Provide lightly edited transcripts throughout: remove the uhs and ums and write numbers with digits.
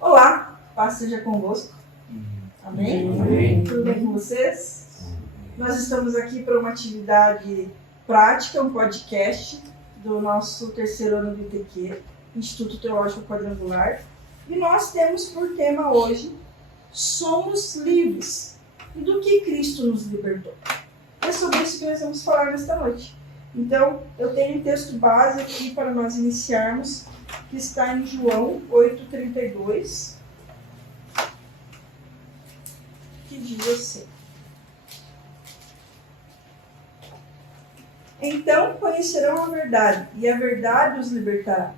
Olá, paz seja convosco. Amém? Amém. Tudo bem com vocês? Nós estamos aqui para uma atividade prática, um podcast do nosso terceiro ano do ITQ, Instituto Teológico Quadrangular. E nós temos por tema hoje, somos livres. E do que Cristo nos libertou? É sobre isso que nós vamos falar nesta noite. Então, eu tenho um texto base aqui para nós iniciarmos, que está em João 8,32, que diz assim: Então conhecerão a verdade, e a verdade os libertará.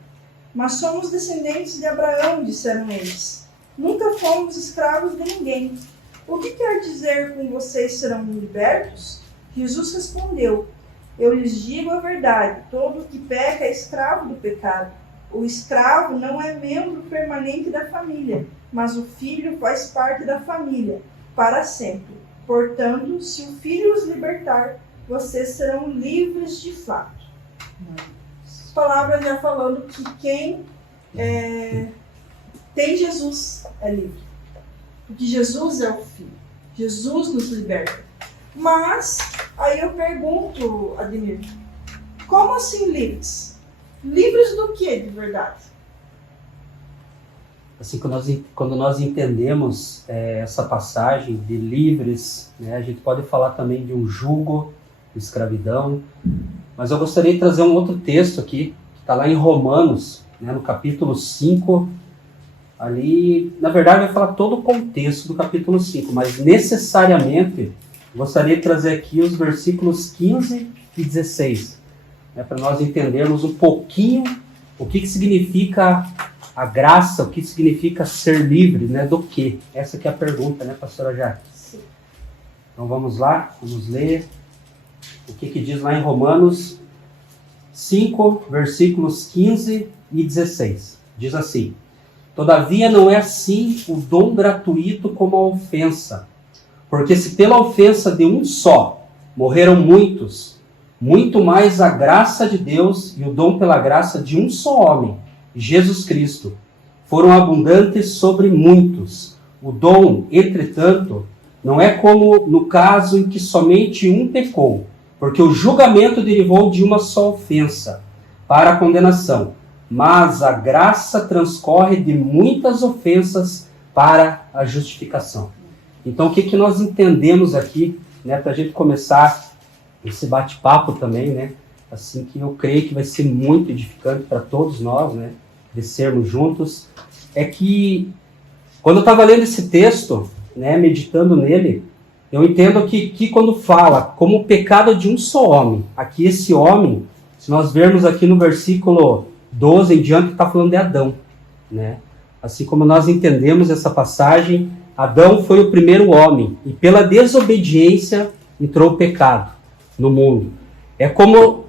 Mas somos descendentes de Abraão, disseram eles. Nunca fomos escravos de ninguém. O que quer dizer com vocês serão libertos? Jesus respondeu: Eu lhes digo a verdade, todo que peca é escravo do pecado. O escravo não é membro permanente da família, mas o filho faz parte da família, para sempre. Portanto, se o filho os libertar, vocês serão livres de fato. As palavras já falando que quem tem Jesus é livre. Porque Jesus é o Filho. Jesus nos liberta. Mas, aí eu pergunto, Ademir, como assim livres? Livres do que, de verdade? Assim, quando nós entendemos essa passagem de livres, né, a gente pode falar também de um jugo, de escravidão. Mas eu gostaria de trazer um outro texto aqui, que está lá em Romanos, né, no capítulo 5. Ali, na verdade, vai falar todo o contexto do capítulo 5, mas necessariamente gostaria de trazer aqui os versículos 15 e 16, né, para nós entendermos um pouquinho o que significa a graça, o que significa ser livre, né, do quê? Essa que é a pergunta, né, pastora Jaque? Sim. Então vamos lá, vamos ler o que diz lá em Romanos 5, versículos 15 e 16. Diz assim: Todavia não é assim o dom gratuito como a ofensa. Porque se pela ofensa de um só morreram muitos, muito mais a graça de Deus e o dom pela graça de um só homem, Jesus Cristo, foram abundantes sobre muitos. O dom, entretanto, não é como no caso em que somente um pecou, porque o julgamento derivou de uma só ofensa para a condenação. Mas a graça transcorre de muitas ofensas para a justificação. Então, o que nós entendemos aqui, né, para a gente começar esse bate-papo também, né, assim que eu creio que vai ser muito edificante para todos nós, né, descermos juntos, é que quando eu estava lendo esse texto, né, meditando nele, eu entendo que quando fala como o pecado de um só homem, aqui esse homem, se nós vermos aqui no versículo 12 em diante, está falando de Adão, né? Assim como nós entendemos essa passagem, Adão foi o primeiro homem, e pela desobediência entrou o pecado no mundo. É como,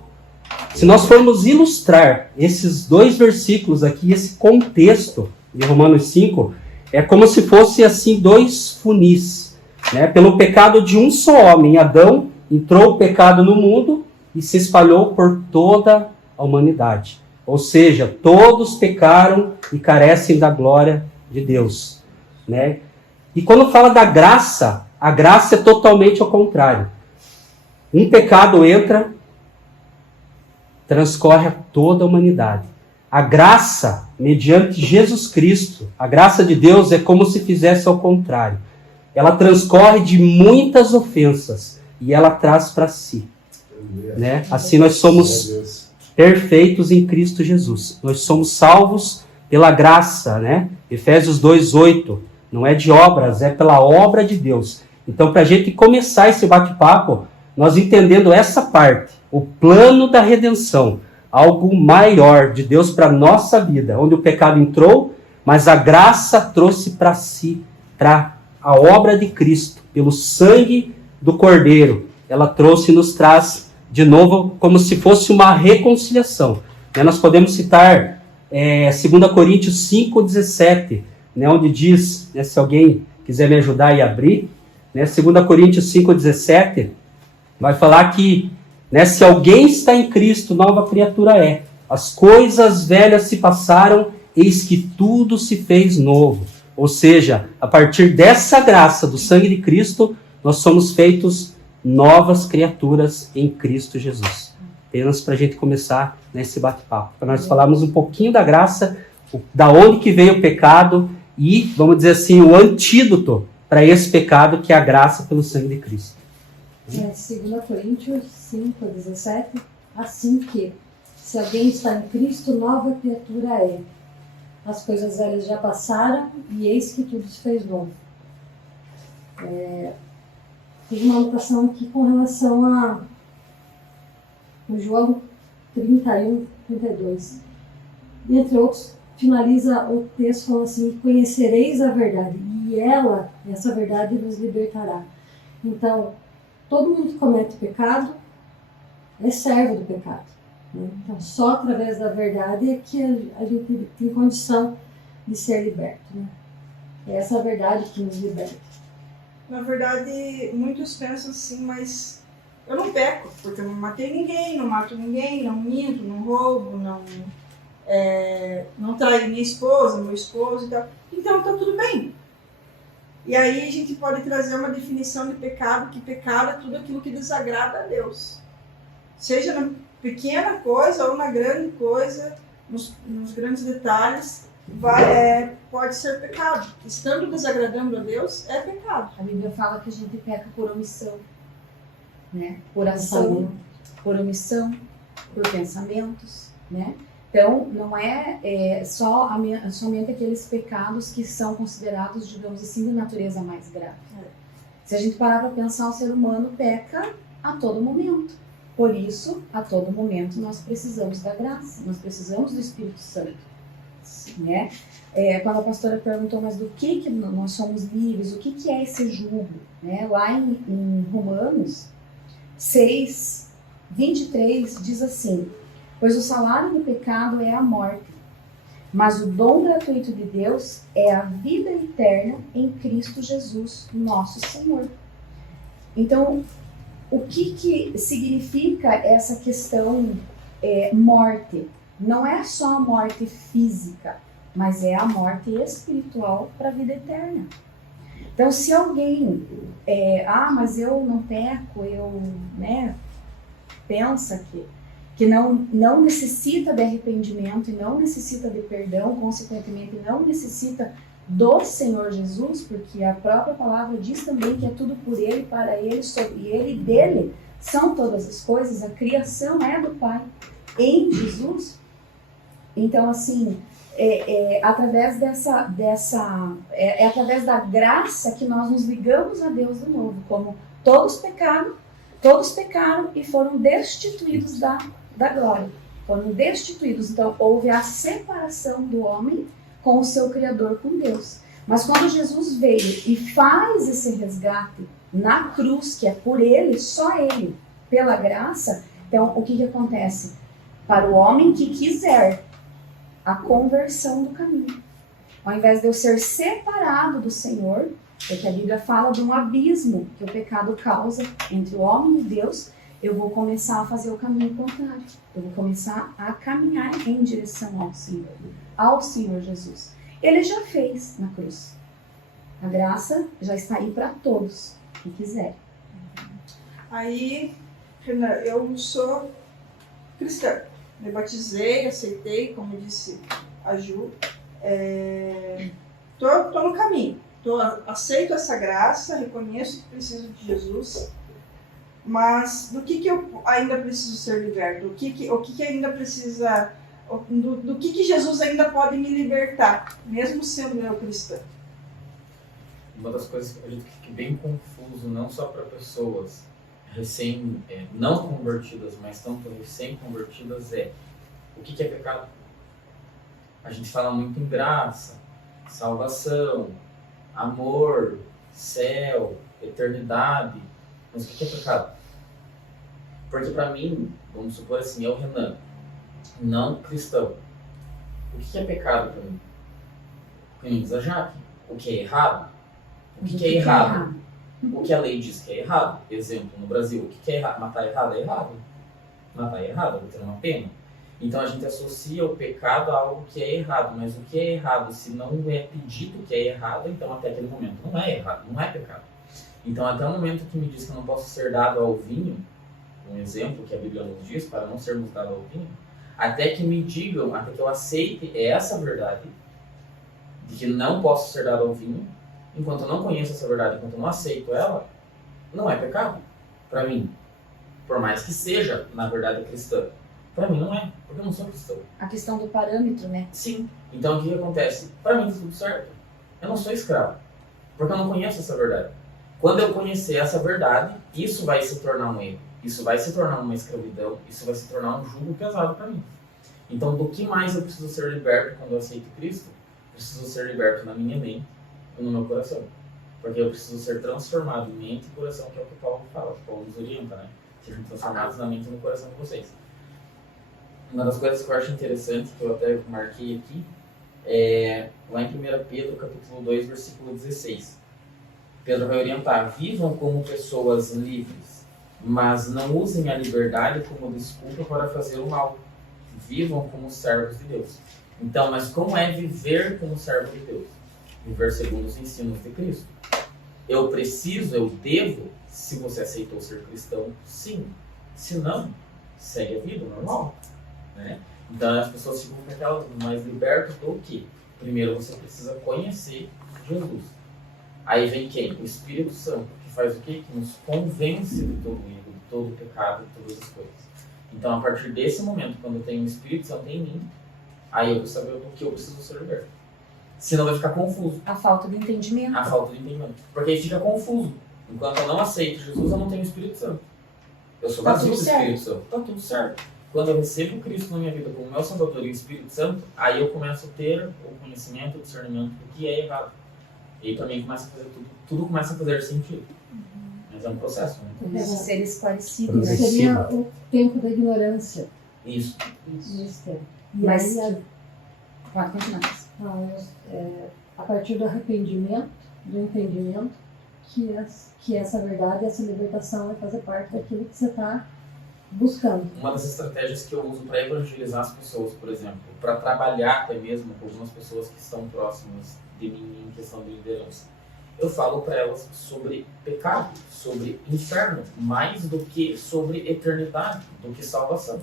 se nós formos ilustrar esses dois versículos aqui, esse contexto de Romanos 5, é como se fosse assim dois funis, né? Pelo pecado de um só homem, Adão, entrou o pecado no mundo e se espalhou por toda a humanidade. Ou seja, todos pecaram e carecem da glória de Deus, né? E quando fala da graça, a graça é totalmente ao contrário. Um pecado entra, transcorre a toda a humanidade. A graça, mediante Jesus Cristo, a graça de Deus é como se fizesse ao contrário. Ela transcorre de muitas ofensas e ela traz para si, né? Assim nós somos perfeitos em Cristo Jesus. Nós somos salvos pela graça, né? Efésios 2:8. Não é de obras, é pela obra de Deus. Então, para a gente começar esse bate-papo, nós entendendo essa parte, o plano da redenção, algo maior de Deus para a nossa vida, onde o pecado entrou, mas a graça trouxe para si, para a obra de Cristo, pelo sangue do Cordeiro. Ela trouxe e nos traz de novo como se fosse uma reconciliação. Nós podemos citar 2 Coríntios 5:17, onde diz, se alguém quiser me ajudar e abrir, né, 2 Coríntios 5,17, vai falar que, né, se alguém está em Cristo, nova criatura é. As coisas velhas se passaram, eis que tudo se fez novo. Ou seja, a partir dessa graça do sangue de Cristo, nós somos feitos novas criaturas em Cristo Jesus. Apenas para a gente começar nesse bate-papo. Para nós falarmos um pouquinho da graça, da onde que veio o pecado e, vamos dizer assim, o antídoto para esse pecado, que é a graça pelo sangue de Cristo. 2 Coríntios 5,17, assim que, se alguém está em Cristo, nova criatura é. As coisas velhas já passaram e eis que tudo se fez novo. Fiz uma anotação aqui com relação a João 31, 32. E, entre outros, finaliza o texto falando assim: conhecereis a verdade, e ela, essa verdade, vos libertará. Então, todo mundo que comete pecado é servo do pecado. Né? Então, só através da verdade é que a gente tem condição de ser liberto. Né? É essa verdade que nos liberta. Na verdade, muitos pensam assim, mas eu não peco, porque eu não matei ninguém, não mato ninguém, não minto, não roubo, não traí minha esposa, meu esposo e tal. Então, está tudo bem. E aí a gente pode trazer uma definição de pecado, que pecado é tudo aquilo que desagrada a Deus. Seja na pequena coisa ou na grande coisa, nos grandes detalhes, pode ser pecado. Estando desagradando a Deus, é pecado. A Bíblia fala que a gente peca por omissão, né? Por ação, por omissão, por pensamentos, né? Então, não é somente aqueles pecados que são considerados, digamos assim, de natureza mais grave. Se a gente parar para pensar, o ser humano peca a todo momento. Por isso, a todo momento, nós precisamos da graça, nós precisamos do Espírito Santo. Né? Quando a pastora perguntou, mas do que nós somos livres, o que é esse jugo? Né? Lá em Romanos 6, 23, diz assim: pois o salário do pecado é a morte, mas o dom gratuito de Deus é a vida eterna em Cristo Jesus, nosso Senhor. Então, o que significa essa questão morte? Não é só a morte física, mas é a morte espiritual para a vida eterna. Então, se alguém, mas eu não peco, pensa que não necessita de arrependimento e não necessita de perdão, consequentemente não necessita do Senhor Jesus, porque a própria palavra diz também que é tudo por Ele, para Ele, sobre Ele e dele são todas as coisas, a criação é do Pai em Jesus. Então, assim, através através da graça que nós nos ligamos a Deus de novo, como todos pecaram e foram destituídos da glória, foram destituídos. Então, houve a separação do homem com o seu Criador, com Deus. Mas quando Jesus veio e faz esse resgate na cruz, que é por Ele, só Ele, pela graça, então o que acontece? Para o homem que quiser a conversão do caminho. Ao invés de eu ser separado do Senhor, porque a Bíblia fala de um abismo que o pecado causa entre o homem e Deus, eu vou começar a fazer o caminho contrário. Eu vou começar a caminhar em direção ao Senhor Jesus. Ele já fez na cruz. A graça já está aí para todos que quiserem. Aí, eu sou cristã. Me batizei, aceitei, como disse a Ju. Tô no caminho. Aceito essa graça, reconheço que preciso de Jesus. Mas do que eu ainda preciso ser liberto? O que ainda precisa... Do que Jesus ainda pode me libertar, mesmo sendo eu cristã? Uma das coisas que a gente fica bem confuso, não só para pessoas não convertidas, mas tanto recém-convertidas, o que é pecado? A gente fala muito em graça, salvação, amor, céu, eternidade, mas o que é pecado? Porque para mim, vamos supor assim, eu, Renan, não cristão, o que é pecado para mim? Como diz a Jaque, o que é errado? O que é errado? o que a lei diz que é errado. Exemplo, no Brasil, o que é errado? Matar errado é errado. Matar é errado, vou ter uma pena. Então a gente associa o pecado a algo que é errado, mas o que é errado, se não é pedido que é errado, então até aquele momento não é errado, não é pecado. Então até o momento que me diz que eu não posso ser dado ao vinho, um exemplo que a Bíblia nos diz, para não sermos dados ao vinho, até que me digam, até que eu aceite essa verdade, de que não posso ser dado ao vinho, enquanto eu não conheço essa verdade, enquanto eu não aceito ela, não é pecado para mim. Por mais que seja, na verdade, cristã. Para mim não é, porque eu não sou cristão. A questão do parâmetro, né? Sim. Então o que acontece? Para mim tá tudo certo. Eu não sou escravo, porque eu não conheço essa verdade. Quando eu conhecer essa verdade, isso vai se tornar um erro. Isso vai se tornar uma escravidão. Isso vai se tornar um jugo pesado para mim. Então, do que mais eu preciso ser liberto quando eu aceito Cristo? Preciso ser liberto na minha mente e no meu coração. Porque eu preciso ser transformado em mente e coração, que é o que Paulo fala, que Paulo nos orienta, né? Sejam transformados na mente e no coração de vocês. Uma das coisas que eu acho interessante, que eu até marquei aqui, é lá em 1 Pedro, capítulo 2, versículo 16. Pedro vai orientar: vivam como pessoas livres, mas não usem a liberdade como desculpa para fazer o mal. Vivam como servos de Deus. Então, mas como é viver como servo de Deus? Viver segundo os ensinos de Cristo. Eu preciso, eu devo, se você aceitou ser cristão, sim. Se não, segue a vida normal. Né? Então as pessoas ficam com aquelas mais libertas do que? Primeiro você precisa conhecer Jesus. Aí vem quem? O Espírito Santo, que faz o quê? Que nos convence de todo o erro, de todo o pecado, de todas as coisas. Então a partir desse momento, quando eu tenho o Espírito Santo em mim, aí eu vou saber do que eu preciso ser liberto. Senão vai ficar confuso. A falta de entendimento. A falta de entendimento. Porque aí fica confuso. Enquanto eu não aceito Jesus, eu não tenho o Espírito Santo. Eu sou vazio do Espírito Santo. Tá tudo certo. Quando eu recebo Cristo na minha vida como meu Salvador e o Espírito Santo, aí eu começo a ter o conhecimento, o discernimento do que é errado. E aí também começa a fazer tudo começa a fazer sentido. Mas é um processo, né? Precisa ser esclarecido. Isso Né? seria o tempo da ignorância. Isso. Nesse tempo. E Mas aí, pode continuar. a partir do arrependimento, do entendimento, que essa verdade, essa libertação vai fazer parte daquilo que você está buscando. Uma das estratégias que eu uso para evangelizar as pessoas, por exemplo, para trabalhar até mesmo com algumas pessoas que estão próximas de mim em questão de liderança, eu falo para elas sobre pecado, sobre inferno, mais do que sobre eternidade, do que salvação.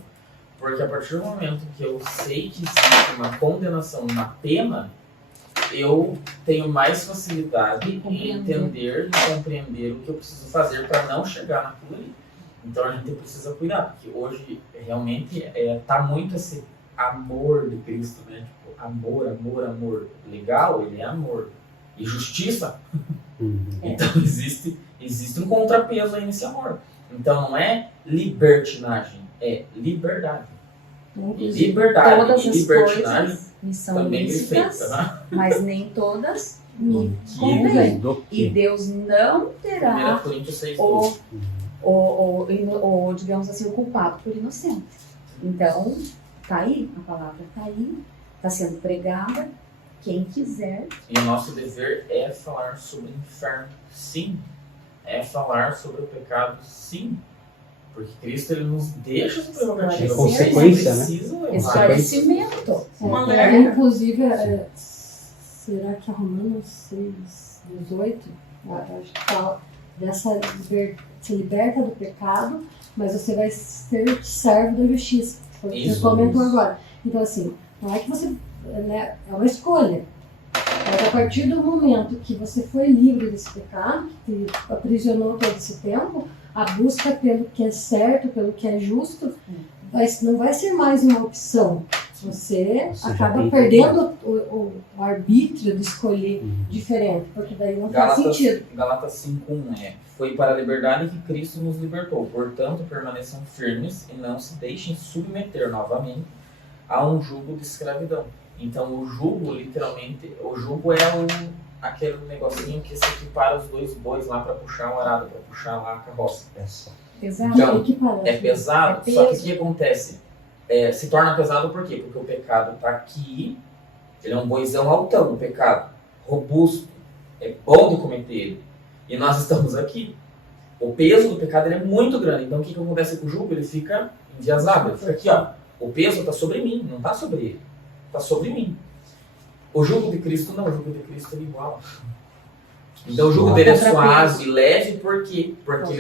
Porque a partir do momento que eu sei que existe uma condenação, uma pena, eu tenho mais facilidade em entender e compreender o que eu preciso fazer para não chegar naquilo ali. Então a gente precisa cuidar, porque hoje realmente tá muito esse amor de Cristo, né? Tipo, amor. Legal, ele é amor. E justiça. Então existe um contrapeso aí nesse amor. Então não é libertinagem, é liberdade. E liberdade Todas e as libertinagem coisas me são também lícitas, perfeita, né? mas nem todas me Que convêm. do E que? Deus não 1 terá Coríntios 6, o, digamos assim, o culpado por inocente. Então, tá aí, a palavra tá aí, tá sendo pregada. Quem quiser. E o nosso dever é falar sobre o inferno, sim. É falar sobre o pecado, sim. Porque Cristo ele nos deixa essa prerrogativa. Consequência, né? Esclarecimento. Uma É, alerta. inclusive, será que é Romanos 6, 18? Acho que fala dessa se liberta do pecado, mas você vai ser servo da justiça. Foi o que você comentou agora. Então, assim, não é que você. Né, é uma escolha. Mas a partir do momento que você foi livre desse pecado, que te aprisionou todo esse tempo, a busca pelo que é certo, pelo que é justo, não vai ser mais uma opção. Você acaba perdendo o arbítrio de escolher diferente, porque daí não faz sentido. Galatas 5:1 foi para a liberdade que Cristo nos libertou. Portanto, permaneçam firmes e não se deixem submeter novamente a um jugo de escravidão. Então, o jugo, literalmente, o jugo é aquele negocinho que se equipara os dois bois lá para puxar o arado, para puxar lá a carroça. Pesado. Então, é pesado, É só que o peso. que acontece? Se torna pesado por quê? Porque o pecado está aqui, ele é um boizão altão, o pecado, robusto, é bom de cometer ele. E nós estamos aqui. O peso do pecado ele é muito grande. Então o que acontece com o jugo? Ele fica enviesado, ele fica aqui, ó. O peso está sobre mim, não está sobre ele. Está sobre mim. O jugo de Cristo não, o jugo de Cristo é igual. Então o jugo dele é suave, leve, por quê? Porque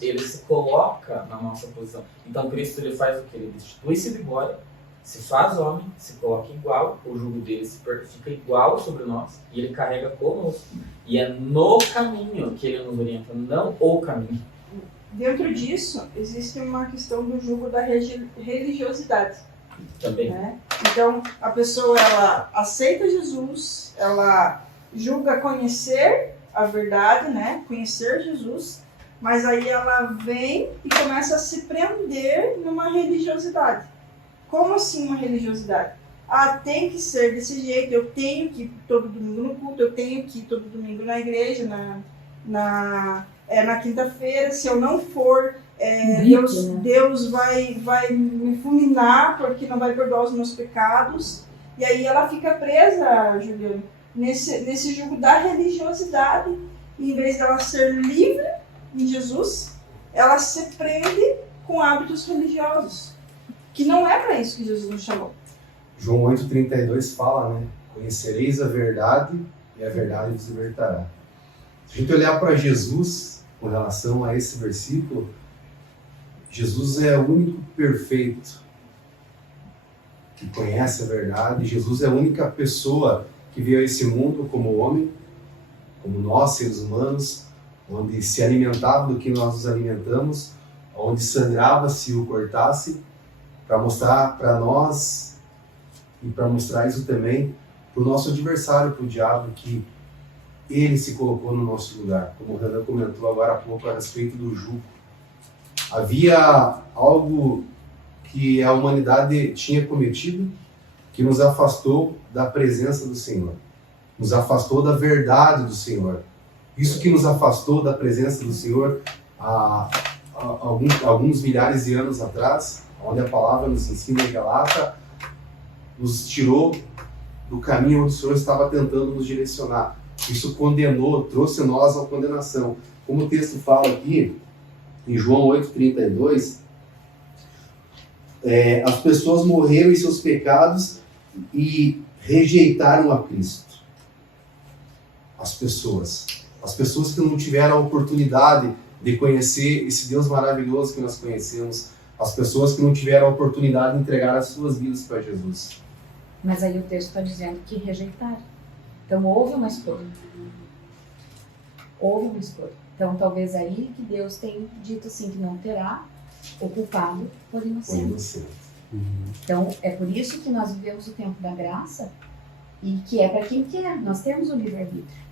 ele se coloca na nossa posição. Então Cristo ele faz o que? Ele destitui-se de glória, se faz homem, se coloca igual, o jugo dele fica igual sobre nós e ele carrega conosco. E é no caminho que ele nos orienta, não o caminho. Dentro disso, existe uma questão do jugo da religiosidade. Também. Né? Então, a pessoa ela aceita Jesus, ela julga conhecer a verdade, né? Conhecer Jesus, mas aí ela vem e começa a se prender numa religiosidade. Como assim uma religiosidade? Ah, tem que ser desse jeito, eu tenho que ir todo domingo no culto, eu tenho que ir todo domingo na igreja, na quinta-feira, se eu não for, Deus vai me fulminar porque não vai perdoar os meus pecados. E aí ela fica presa, Juliana, nesse jugo da religiosidade. E em vez dela ser livre em Jesus, ela se prende com hábitos religiosos, que não é para isso que Jesus nos chamou. João 8,32 fala, né? Conhecereis a verdade e a verdade vos libertará. Se a gente olhar para Jesus com relação a esse versículo, Jesus é o único perfeito que conhece a verdade. Jesus é a única pessoa que veio a esse mundo como homem, como nós, seres humanos, onde se alimentava do que nós nos alimentamos, onde sangrava se o cortasse, para mostrar para nós e para mostrar isso também para o nosso adversário, para o diabo, que ele se colocou no nosso lugar, como o Renan comentou agora há pouco a respeito do jugo. Havia algo que a humanidade tinha cometido que nos afastou da presença do Senhor, nos afastou da verdade do Senhor. Isso que nos afastou da presença do Senhor há alguns milhares de anos atrás, onde a palavra nos ensina em Galata, nos tirou do caminho onde o Senhor estava tentando nos direcionar. Isso condenou, trouxe nós à condenação. Como o texto fala aqui, em João 8,32, as pessoas morreram em seus pecados e rejeitaram a Cristo. As pessoas que não tiveram a oportunidade de conhecer esse Deus maravilhoso que nós conhecemos, as pessoas que não tiveram a oportunidade de entregar as suas vidas para Jesus. Mas aí o texto está dizendo que rejeitaram. Então houve uma escolha. Houve uma escolha. Então talvez aí que Deus tenha dito assim, que não terá o culpado por inocente. Então é por isso que nós vivemos o tempo da graça e que é para quem quer. Nós temos o livre-arbítrio.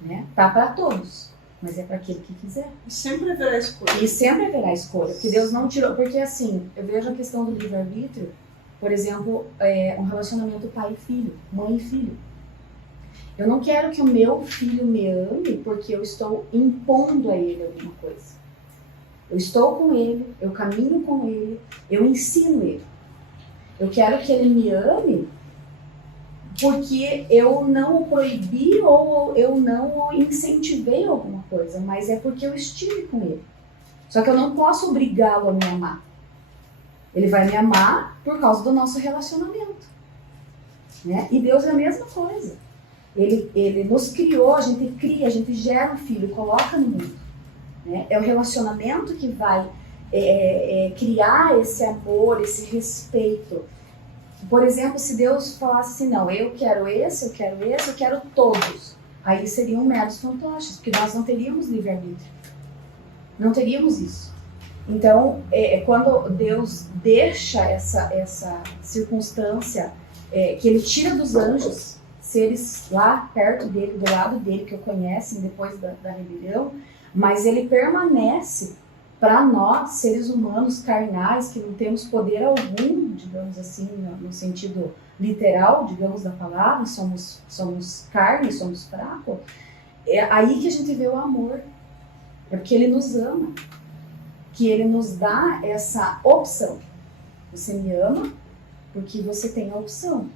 Né? Tá para todos, mas é para aquele que quiser. E sempre haverá escolha. E sempre haverá escolha, porque Deus não tirou. Porque assim, eu vejo a questão do livre-arbítrio, por exemplo, um relacionamento pai e filho, mãe e filho. Eu não quero que o meu filho me ame porque eu estou impondo a ele alguma coisa. Eu estou com ele, eu caminho com ele, eu ensino ele. Eu quero que ele me ame porque eu não o proibi ou eu não o incentivei a alguma coisa, mas é porque eu estive com ele. Só que eu não posso obrigá-lo a me amar. Ele vai me amar por causa do nosso relacionamento. Né? E Deus é a mesma coisa. Ele nos criou, a gente cria, a gente gera um filho, coloca no mundo. Né? É o relacionamento que vai criar esse amor, esse respeito. Por exemplo, se Deus falasse assim, não, eu quero esse, eu quero todos. Aí seriam meros fantoches, porque nós não teríamos livre-arbítrio. Não teríamos isso. Então, quando Deus deixa essa circunstância, que Ele tira dos anjos, seres lá perto dele, do lado dele, que o conhecem depois da rebelião, mas Ele permanece para nós, seres humanos carnais, que não temos poder algum, digamos assim, no sentido literal, digamos, da palavra, somos carne, somos fracos, é aí que a gente vê o amor. É porque Ele nos ama, que Ele nos dá essa opção. Você me ama porque você tem a opção,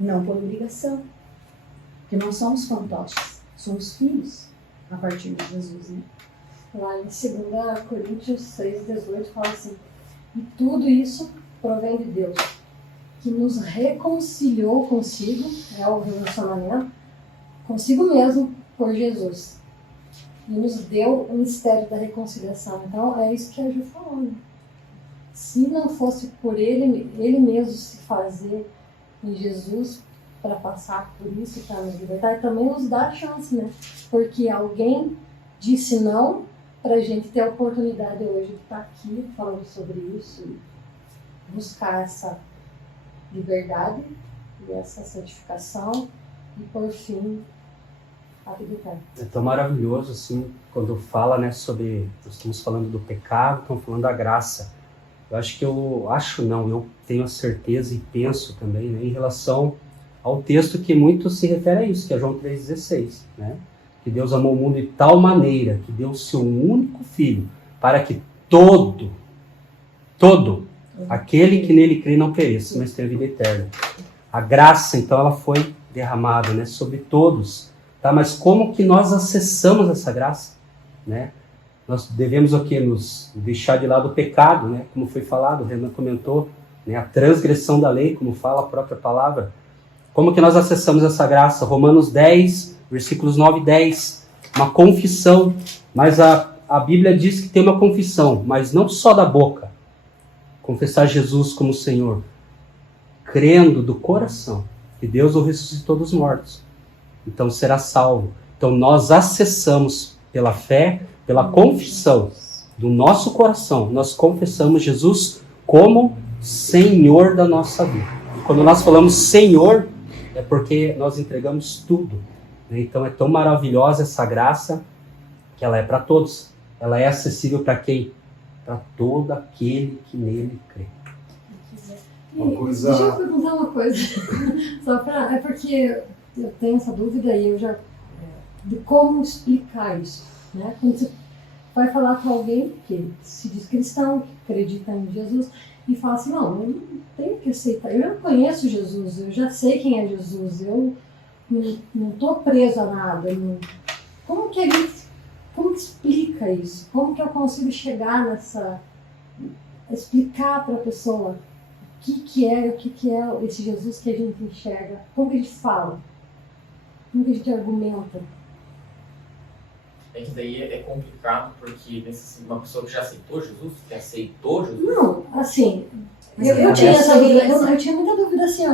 não por obrigação. Porque não somos fantoches, somos filhos. a partir de Jesus, né? Lá em 2 Coríntios 6,18 fala assim: e tudo isso provém de Deus, que nos reconciliou consigo, é o relacionamento, consigo mesmo, por Jesus. E nos deu o mistério da reconciliação. Então, é isso que a Ju falou, né? Se não fosse por ele mesmo se fazer em Jesus para passar por isso, para nos libertar, e também nos dá a chance, né? Porque alguém disse não para a gente ter a oportunidade hoje de estar aqui falando sobre isso e buscar essa liberdade e essa santificação e, por fim, a vida eterna. É tão maravilhoso, assim, quando fala, né, sobre... Nós estamos falando do pecado, estamos falando da graça. Eu tenho a certeza e penso também, né, em relação ao texto que muito se refere a isso, que é João 3,16, né? Que Deus amou o mundo de tal maneira que deu o seu único Filho para que todo aquele que nele crê não pereça, mas tenha vida eterna. A graça, então, ela foi derramada, né, sobre todos. Tá? Mas como que nós acessamos essa graça? Né? Nós devemos o quê? Nos deixar de lado o pecado, né? Como foi falado, o Renan comentou, né? A transgressão da lei, como fala a própria palavra. Como que nós acessamos essa graça? Romanos 10, versículos 9 e 10. Uma confissão. Mas a Bíblia diz que tem uma confissão, mas não só da boca. Confessar Jesus como Senhor. Crendo do coração que Deus o ressuscitou dos mortos. Então será salvo. Então nós acessamos pela fé, pela confissão do nosso coração. Nós confessamos Jesus como Senhor da nossa vida. E quando nós falamos Senhor, é porque nós entregamos tudo. Né? Então é tão maravilhosa essa graça que ela é para todos. Ela é acessível para quem? Para todo aquele que nele crê. Deixa eu perguntar uma coisa. É porque eu tenho essa dúvida e eu já... de como explicar isso. Né? Quando você vai falar com alguém que se diz cristão, que acredita em Jesus, e fala assim, não, eu não tenho que aceitar, eu já conheço Jesus, eu já sei quem é Jesus, eu não estou preso a nada. Como que explica isso? Como que eu consigo chegar explicar para a pessoa o que é esse Jesus que a gente enxerga? Como que a gente fala? Como que a gente argumenta? É que daí é complicado, porque uma pessoa que já aceitou Jesus, Não, assim, eu tinha essa dúvida, eu tinha muita dúvida assim,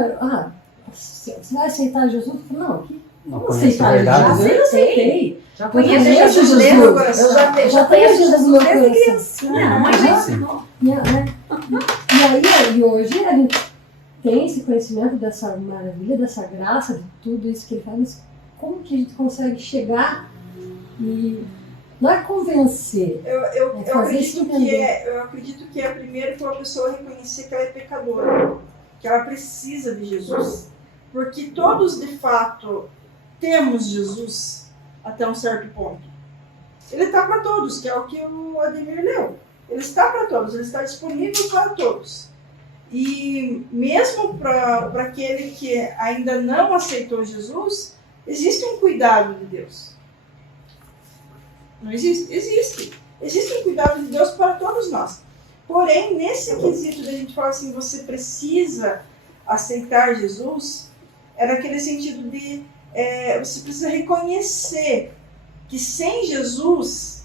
você vai aceitar Jesus? Eu falei, não aceitar Jesus? Eu aceitei. Já conheço Jesus no meu coração. Eu já conheço Jesus no meu coração. E hoje a gente tem esse conhecimento dessa maravilha, dessa graça, de tudo isso que ele faz, mas como que a gente consegue chegar e não é convencer, eu acredito que é primeiro para a pessoa reconhecer que ela é pecadora, que ela precisa de Jesus, porque todos de fato temos Jesus até um certo ponto. Ele está para todos, que é o que o Ademir leu. Ele está para todos, ele está disponível para todos. E mesmo para aquele que ainda não aceitou Jesus, existe um cuidado de Deus. Não existe? Existe. Existe um cuidado de Deus para todos nós. Porém, nesse quesito da gente falar assim, você precisa aceitar Jesus, é naquele sentido de você precisa reconhecer que sem Jesus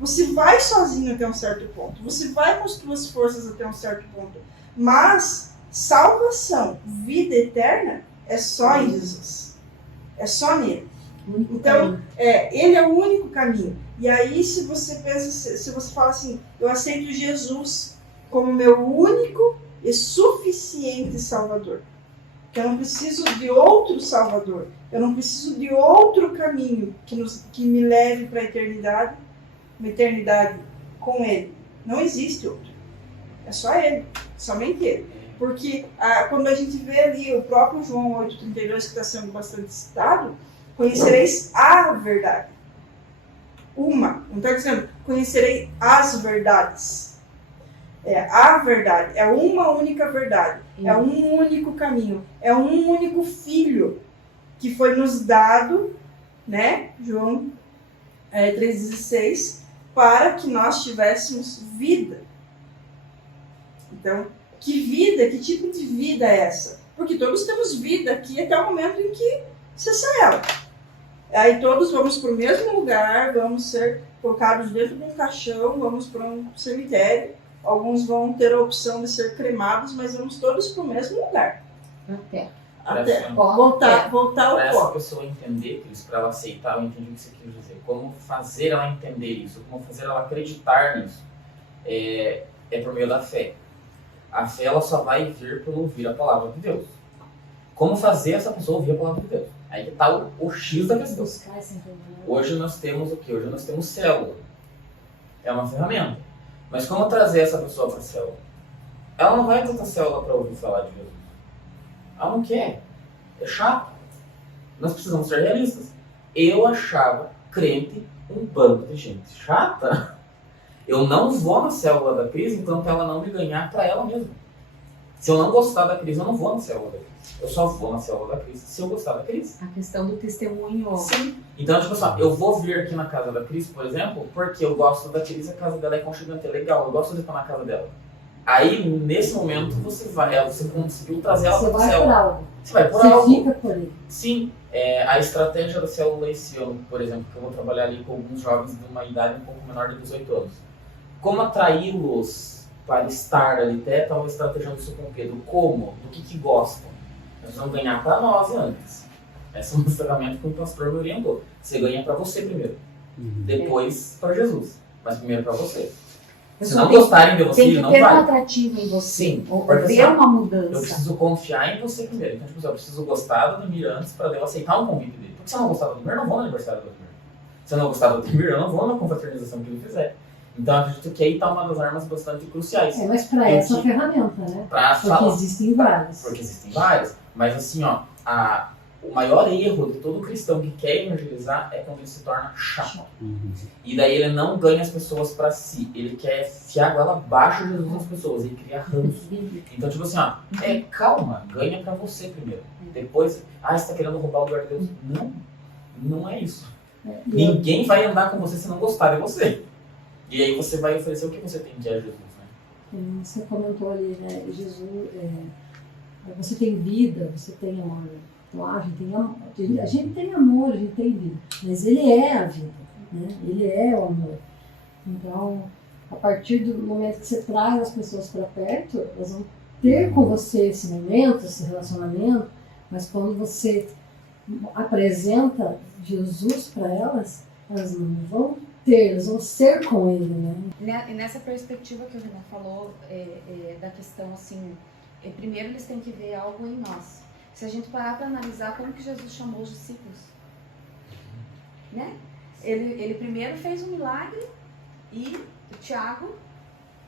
você vai sozinho até um certo ponto. Você vai com as suas forças até um certo ponto. Mas salvação, vida eterna, é só em Jesus. É só nele. Então, ele é o único caminho. E aí, se você pensa, se você fala assim, eu aceito Jesus como meu único e suficiente Salvador. Que eu não preciso de outro Salvador. Eu não preciso de outro caminho que me leve para a eternidade, uma eternidade com ele. Não existe outro. É só ele, somente ele. Porque quando a gente vê ali o próprio João 8,32, que está sendo bastante citado, conhecereis a verdade. Não está dizendo, conhecerei as verdades. A verdade. É uma única verdade. É um único caminho. É um único Filho que foi nos dado, né? João 3,16, para que nós tivéssemos vida. Então, que vida, que tipo de vida é essa? Porque todos temos vida aqui até o momento em que cessa ela. Aí todos vamos para o mesmo lugar, vamos ser colocados dentro de um caixão, vamos para um cemitério. Alguns vão ter a opção de ser cremados, mas vamos todos para o mesmo lugar. Até. Até Pó, voltar ao Para essa pó. pessoa entender isso, para ela aceitar, eu entendi o que você quis dizer. Como fazer ela entender isso, como fazer ela acreditar nisso, é por meio da fé. A fé ela só vai vir por ouvir a palavra de Deus. Como fazer essa pessoa ouvir a palavra de Deus? Aí que está o X da questão. Buscar esse entendimento. Hoje nós temos o quê? Hoje nós temos célula. É uma ferramenta. Mas como trazer essa pessoa para a célula? Ela não vai para a célula para ouvir falar de Jesus. Ela não quer. É chato. Nós precisamos ser realistas. Eu achava crente um bando de gente chata. Eu não vou na célula da Cris enquanto ela não me ganhar para ela mesma. Se eu não gostar da Cris, eu não vou na célula da Cris. Eu só vou na célula da Cris se eu gostar da Cris. A questão do testemunho. Sim. Então, tipo assim, eu vou vir aqui na casa da Cris, por exemplo, porque eu gosto da Cris, a casa dela é aconchegante, é legal, eu gosto de estar na casa dela. Aí, nesse momento, você conseguiu trazer ela Você para a vai por célula. algo. Você vai por Você algo. fica por ele. Sim, a estratégia da célula esse ano, por exemplo, que eu vou trabalhar ali com alguns jovens de uma idade um pouco menor de 18 anos. Como atraí-los para estar ali? Até estava estrategizando isso com o Pedro. Como? Do que gostam? Nós vamos ganhar para nós antes. Essa é uma ferramenta que o pastor me orientou. Você ganha para você primeiro, depois para Jesus, mas primeiro para você. Se não gostarem de você, Tem que não ter um vai. atrativo em você. Sim, Ou porque ver assim, uma mudança. Eu preciso confiar em você primeiro. Então, tipo, eu preciso gostar do Ademir antes para eu aceitar um convite dele. Porque se eu não gostar do Ademir, eu não vou no aniversário do Ademir. Se eu não gostar do Ademir, eu não vou na confraternização que ele fizer. Então, eu acredito que aí está uma das armas bastante cruciais. Mas para essa ferramenta, né? Pra Porque falar. existem várias. Porque existem várias. Mas assim, ó, o maior erro de todo cristão que quer evangelizar é quando ele se torna chato. E daí ele não ganha as pessoas para si. Ele quer fiar a goela abaixo de Jesus nas pessoas. Ele cria ranço. Então, tipo assim, ó, calma, ganha para você primeiro. Depois, você tá querendo roubar o lugar de Deus. Não, não é isso. Ninguém vai andar com você se não gostar de você. E aí você vai oferecer o que você tem que é Jesus, né? Você comentou ali, né? Jesus, você tem vida, você tem amor. Então, a gente tem amor, a gente tem vida. Mas ele é a vida, né? Ele é o amor. Então, a partir do momento que você traz as pessoas para perto, elas vão ter com você esse momento, esse relacionamento, mas quando você apresenta Jesus para elas, elas não vão ter, elas vão ser com ele, né? E nessa perspectiva que o Renan falou, da questão assim, primeiro eles têm que ver algo em nós. Se a gente parar para analisar como que Jesus chamou os discípulos, né? Ele primeiro fez um milagre e o Tiago,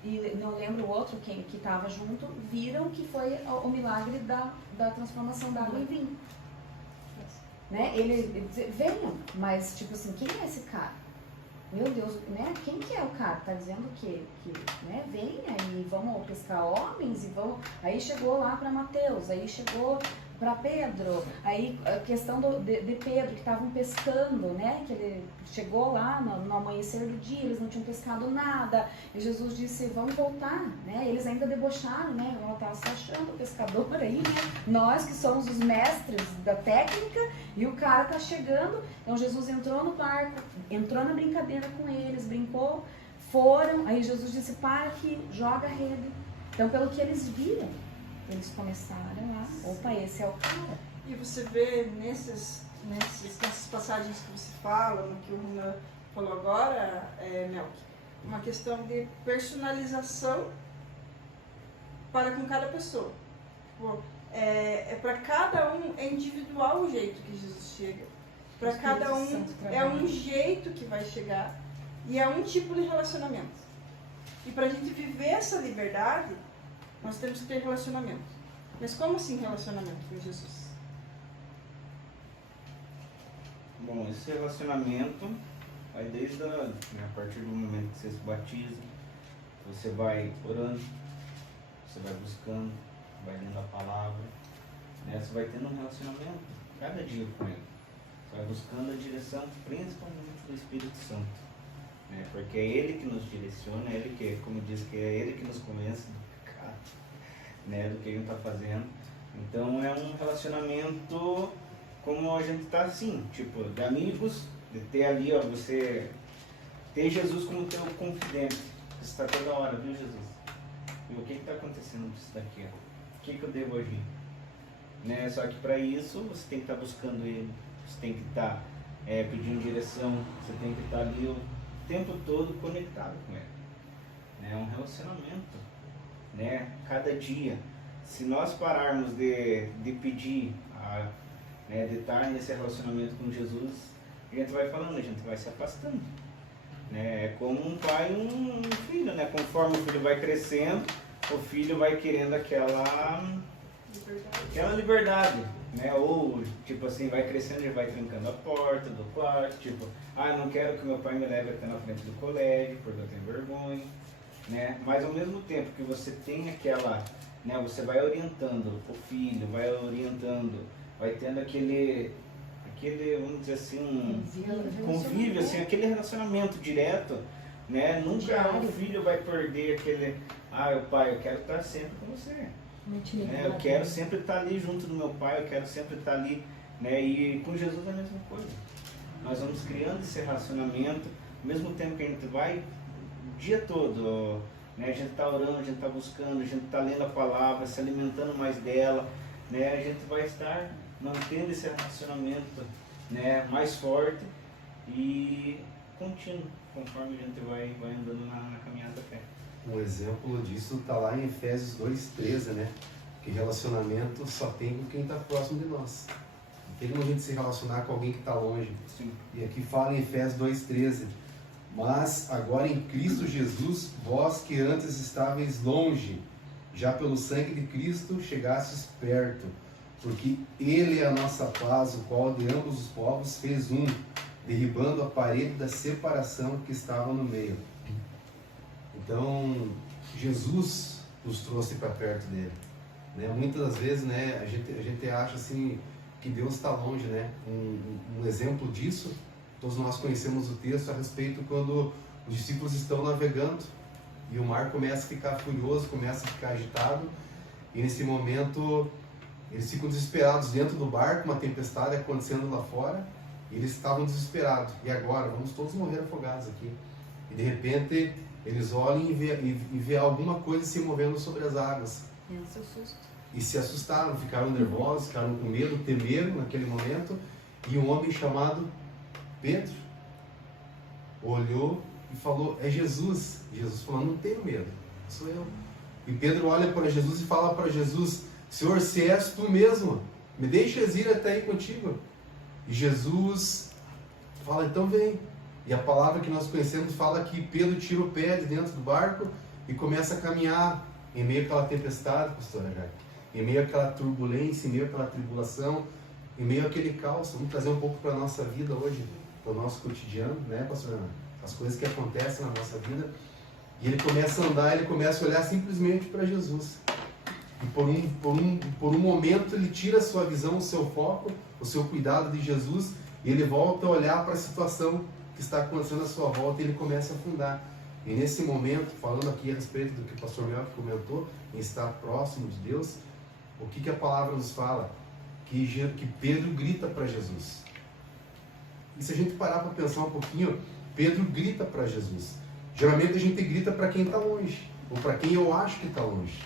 e não lembro o outro que estava junto, viram que foi o milagre da transformação da água em vinho. Né? Ele disse, venham, mas tipo assim, quem é esse cara? Meu Deus, né? Quem que é o cara? Tá dizendo que né? Venha e vamos pescar homens e vamos. Aí chegou lá para Mateus, aí chegou para Pedro, aí a questão de Pedro, que estavam pescando, né? Que ele chegou lá no amanhecer do dia, eles não tinham pescado nada, e Jesus disse, vamos voltar, né? Eles ainda debocharam, né? Vão estar se achando pescador aí, né? Nós que somos os mestres da técnica, e o cara tá chegando. Então Jesus entrou no barco, entrou na brincadeira com eles, brincou, foram, aí Jesus disse, para aqui, joga a rede. Então, pelo que eles viram, eles começaram a, opa, esse é o cara. E você vê nessas passagens que você fala, no que o Renan falou agora, Melk, uma questão de personalização para com cada pessoa. Para cada um é individual o jeito que Jesus chega. Para cada um é um jeito que vai chegar e é um tipo de relacionamento. E para a gente viver essa liberdade, nós temos que ter relacionamento. Mas como assim relacionamento com Jesus? Bom, esse relacionamento vai desde a partir do momento que você se batiza, você vai orando, você vai buscando, vai lendo a palavra, né? Você vai tendo um relacionamento cada dia com ele. Você vai buscando a direção principalmente do Espírito Santo, né? Porque é Ele que nos direciona, é Ele que, como diz, que é Ele que nos convence do pecado, né? Do que a gente está fazendo. Então é um relacionamento como a gente está assim, tipo, de amigos, de ter ali, ó, você ter Jesus como teu confidente. Você está toda hora, viu, Jesus? E o que está acontecendo disso daqui? Ó? O que eu devo agir? Né? Só que para isso você tem que estar buscando Ele, você tem que estar pedindo direção, você tem que estar ali o tempo todo conectado com Ele. Né? É um relacionamento, né? Cada dia. Se nós pararmos de pedir, né, de estar nesse relacionamento com Jesus, a gente vai falando, a gente vai se afastando. Né? É como um pai e um filho, né? Conforme o filho vai crescendo, o filho vai querendo aquela liberdade, né? Ou, tipo assim, vai crescendo, ele vai trancando a porta do quarto, tipo, eu não quero que meu pai me leve até na frente do colégio, porque eu tenho vergonha, né? Mas ao mesmo tempo que você tem aquela, né? Você vai orientando o filho, vai orientando, vai tendo aquele, vamos dizer assim, convívio, assim, aquele relacionamento direto, né? Nunca o filho vai perder aquele, pai, eu quero estar sempre com você, né? Eu quero sempre estar ali junto do meu pai, eu quero sempre estar ali, né? E com Jesus é a mesma coisa. Nós vamos criando esse relacionamento, ao mesmo tempo que a gente vai o dia todo, né? A gente está orando, a gente está buscando, a gente está lendo a palavra, se alimentando mais dela, né? A gente vai estar mantendo esse relacionamento, né, mais forte e contínuo, conforme a gente vai andando na caminhada da fé. Um exemplo disso está lá em Efésios 2,13, né? Que relacionamento só tem com quem está próximo de nós. Não tem como a gente se relacionar com alguém que está longe. Sim. E aqui fala em Efésios 2,13: mas agora em Cristo Jesus, vós que antes estáveis longe, já pelo sangue de Cristo chegastes perto. Porque Ele é a nossa paz, o qual de ambos os povos fez um, derribando a parede da separação que estava no meio. Então, Jesus nos trouxe para perto dele. Né? Muitas das vezes, né, a gente acha assim que Deus está longe. Né? Um exemplo disso, todos nós conhecemos o texto a respeito quando os discípulos estão navegando e o mar começa a ficar furioso, começa a ficar agitado, e nesse momento eles ficam desesperados dentro do barco, uma tempestade acontecendo lá fora, e eles estavam desesperados. E agora? Vamos todos morrer afogados aqui. E de repente eles olham e vê alguma coisa se movendo sobre as águas. E se assustaram, ficaram nervosos, ficaram com medo, temeram naquele momento. E um homem chamado Pedro olhou e falou: é Jesus. Jesus falou: não tenho medo, sou eu. E Pedro olha para Jesus e fala para Jesus: Senhor, se és tu mesmo, me deixas ir até aí contigo. E Jesus fala: então vem. E a palavra que nós conhecemos fala que Pedro tira o pé de dentro do barco e começa a caminhar em meio àquela tempestade, pastora Jair, em meio àquela turbulência, em meio àquela tribulação, em meio àquele caos. Vamos trazer um pouco para a nossa vida hoje, para o nosso cotidiano, né, pastora Ana? As coisas que acontecem na nossa vida. E ele começa a andar, ele começa a olhar simplesmente para Jesus. E por um momento ele tira a sua visão, o seu foco, o seu cuidado de Jesus, e ele volta a olhar para a situação que está acontecendo à sua volta, e ele começa a afundar. E nesse momento, falando aqui a respeito do que o pastor Melk comentou, em estar próximo de Deus, o que a palavra nos fala? Que Pedro grita para Jesus. E se a gente parar para pensar um pouquinho, Pedro grita para Jesus. Geralmente a gente grita para quem está longe, ou para quem eu acho que está longe.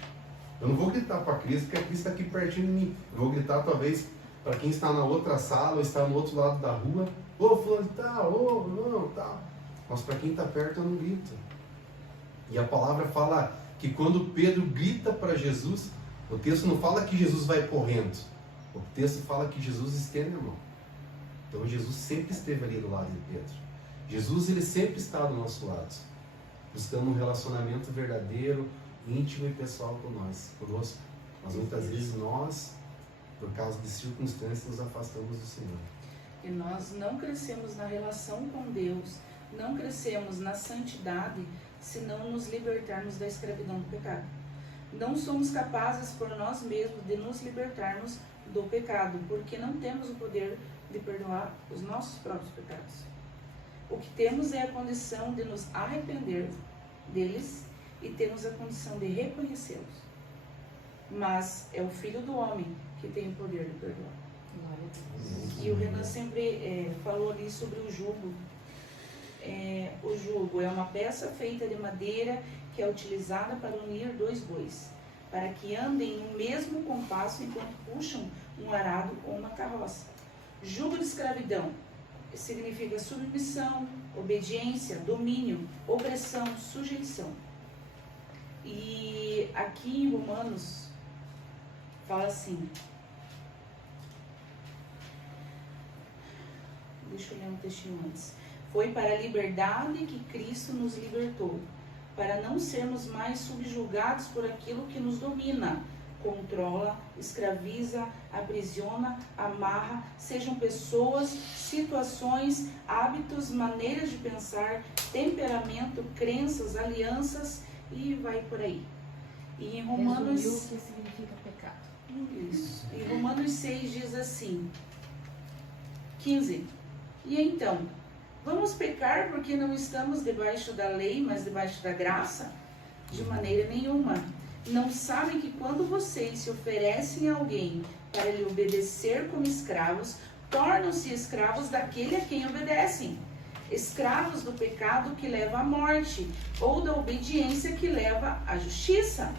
Eu não vou gritar para Cristo, porque a Cristo está aqui pertinho de mim. Eu vou gritar talvez para quem está na outra sala, ou está no outro lado da rua: ô fulano de tal, ô não, tal. Mas para quem está perto eu não grito. E a palavra fala que quando Pedro grita para Jesus, o texto não fala que Jesus vai correndo. O texto fala que Jesus estende a mão. Então Jesus sempre esteve ali do lado de Pedro. Jesus, ele sempre está do nosso lado, buscando um relacionamento verdadeiro, íntimo e pessoal conosco. Mas muitas vezes nós, por causa de circunstâncias, nos afastamos do Senhor. E nós não crescemos na relação com Deus, não crescemos na santidade, se não nos libertarmos da escravidão do pecado. Não somos capazes por nós mesmos de nos libertarmos do pecado, porque não temos o poder de perdoar os nossos próprios pecados. O que temos é a condição de nos arrepender deles e temos a condição de reconhecê-los. Mas é o Filho do Homem que tem o poder de perdoar. Glória a Deus. E o Renan sempre falou ali sobre o jugo. O jugo é uma peça feita de madeira que é utilizada para unir dois bois, para que andem no mesmo compasso enquanto puxam um arado ou uma carroça. Jugo de escravidão significa submissão, obediência, domínio, opressão, sujeição. E aqui em Romanos fala assim, deixa eu ler um textinho antes. Foi para a liberdade que Cristo nos libertou, para não sermos mais subjugados por aquilo que nos domina, controla, escraviza, aprisiona, amarra, sejam pessoas, situações, hábitos, maneiras de pensar, temperamento, crenças, alianças e vai por aí. E em Romanos... Resumiu o que significa pecado. Isso. E Romanos 6 diz assim, 15. E então, vamos pecar porque não estamos debaixo da lei, mas debaixo da graça? De maneira nenhuma. Não sabem que quando vocês se oferecem a alguém para lhe obedecer como escravos, tornam-se escravos daquele a quem obedecem. Escravos do pecado que leva à morte, ou da obediência que leva à justiça.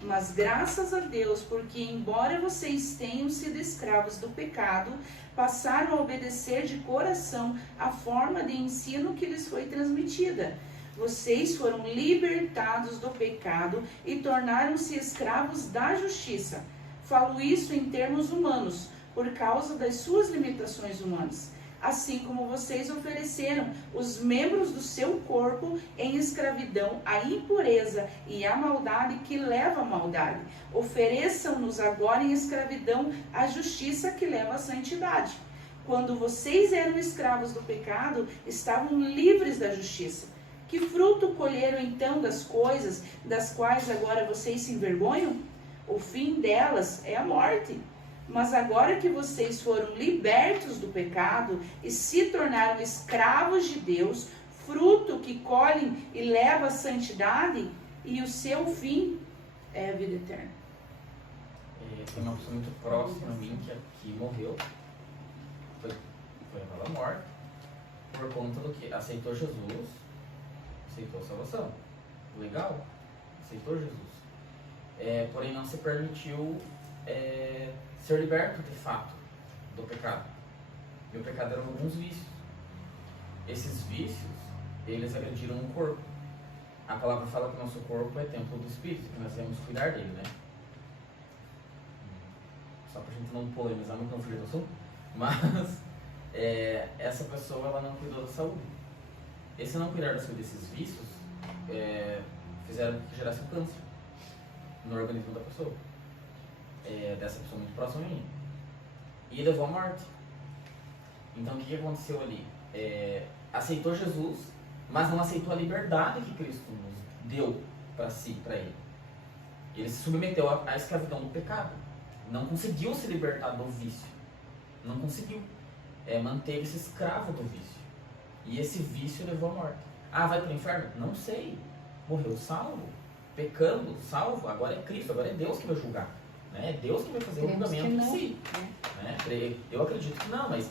Mas graças a Deus, porque embora vocês tenham sido escravos do pecado, passaram a obedecer de coração a forma de ensino que lhes foi transmitida. Vocês foram libertados do pecado e tornaram-se escravos da justiça. Falo isso em termos humanos, por causa das suas limitações humanas. Assim como vocês ofereceram os membros do seu corpo em escravidão à impureza e à maldade que leva à maldade, ofereçam-nos agora em escravidão à justiça que leva à santidade. Quando vocês eram escravos do pecado, estavam livres da justiça. Que fruto colheram então das coisas das quais agora vocês se envergonham? O fim delas é a morte. Mas agora que vocês foram libertos do pecado e se tornaram escravos de Deus, fruto que colhem e leva à santidade, e o seu fim é a vida eterna. Tem uma pessoa muito próxima a mim que morreu, foi levada à morte, por conta do que aceitou Jesus, aceitou a salvação. Legal, aceitou Jesus. Porém não se permitiu ser liberto de fato do pecado. E o pecado eram alguns vícios. Esses vícios, eles agrediram o corpo. A palavra fala que o nosso corpo é templo do Espírito, que nós devemos cuidar dele, né? Só pra gente não polemizar muito, não fugir do assunto. Mas essa pessoa, ela não cuidou da saúde. Esse não cuidar da saúde desses vícios fizeram que gerasse câncer no organismo da pessoa. Dessa pessoa muito próxima a mim, e levou à morte. Então o que aconteceu ali? Aceitou Jesus, mas não aceitou a liberdade que Cristo nos deu para si, para ele. Ele se submeteu à escravidão do pecado, não conseguiu se libertar do vício, não conseguiu, manteve-se escravo do vício, e esse vício levou à morte. Vai para o inferno? Não sei, morreu salvo, pecando, salvo, agora é Cristo, agora é Deus que vai julgar. É Deus que vai fazer o julgamento em si. Eu acredito que não, mas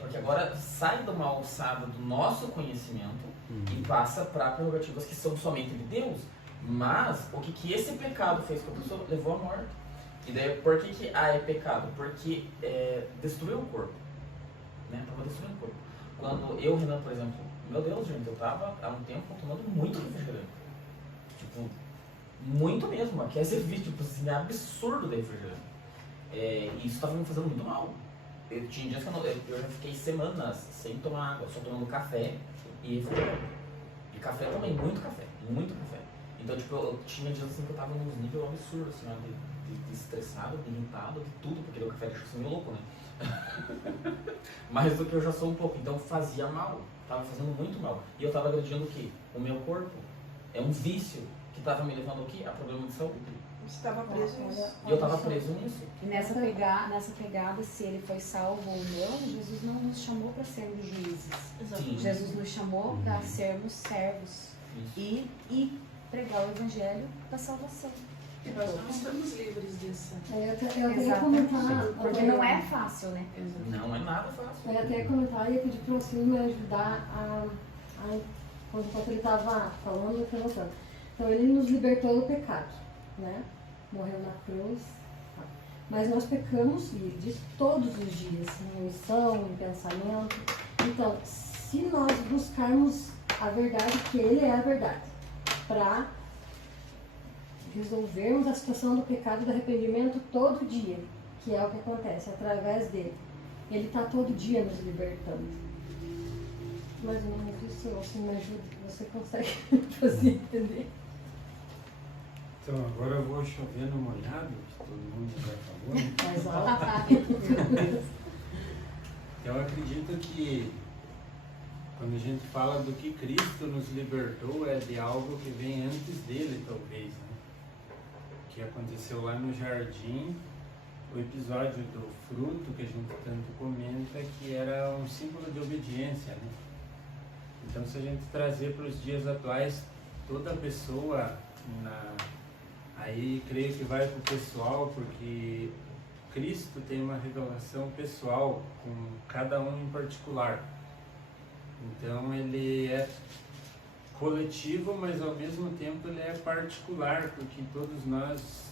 porque agora sai de uma alçada do nosso conhecimento e passa para prerrogativas que são somente de Deus. Mas o que esse pecado fez com a pessoa? Levou à morte. E daí, por que é pecado? Porque destruiu o corpo. Estava destruindo o corpo. Quando eu, Renan, por exemplo, meu Deus, gente, eu estava há um tempo tomando muito refrigerante. Tipo, muito mesmo, aqui é serviço, tipo assim, é absurdo de refrigerante. E isso estava me fazendo muito mal. Eu tinha dias que eu já fiquei semanas sem tomar água, só tomando café e refrigerante. E café também, muito café, muito café. Então, tipo, eu tinha dias assim que eu tava num nível absurdo, assim, de estressado, de irritado, de tudo, porque o café deixa assim meio louco, né? Mais do que eu já sou um pouco. Então fazia mal, tava fazendo muito mal. E eu tava agredindo o quê? O meu corpo. É um vício que estava me levando aqui a problema de saúde. Você estava preso nisso. E eu estava preso nisso. E nessa pegada, se ele foi salvo ou não, Jesus não nos chamou para sermos juízes. Sim. Jesus nos chamou para sermos servos Isso. e pregar o evangelho da salvação. E nós não estamos livres disso. Eu queria Exatamente. comentar. Porque não é fácil, né? Não é nada fácil. Eu ia até comentar e ia pedir para o Silvio me ajudar enquanto ele estava falando e perguntando. Então, ele nos libertou do pecado, né? Morreu na cruz. Tá. Mas nós pecamos, e disso todos os dias, em omissão, em pensamento. Então, se nós buscarmos a verdade, que ele é a verdade, para resolvermos a situação do pecado e do arrependimento todo dia, que é o que acontece através dele. Ele está todo dia nos libertando. Mais ou menos isso, você me ajuda, você consegue fazer entender. Então agora eu vou chover no molhado, que todo mundo já falou. Né? Mais alto. Eu acredito que quando a gente fala do que Cristo nos libertou é de algo que vem antes dele, talvez, né? Que aconteceu lá no jardim, o episódio do fruto que a gente tanto comenta, que era um símbolo de obediência, né? Então, se a gente trazer para os dias atuais, toda pessoa, aí creio que vai para o pessoal, porque Cristo tem uma revelação pessoal com cada um em particular. Então, ele é coletivo, mas ao mesmo tempo ele é particular, porque todos nós,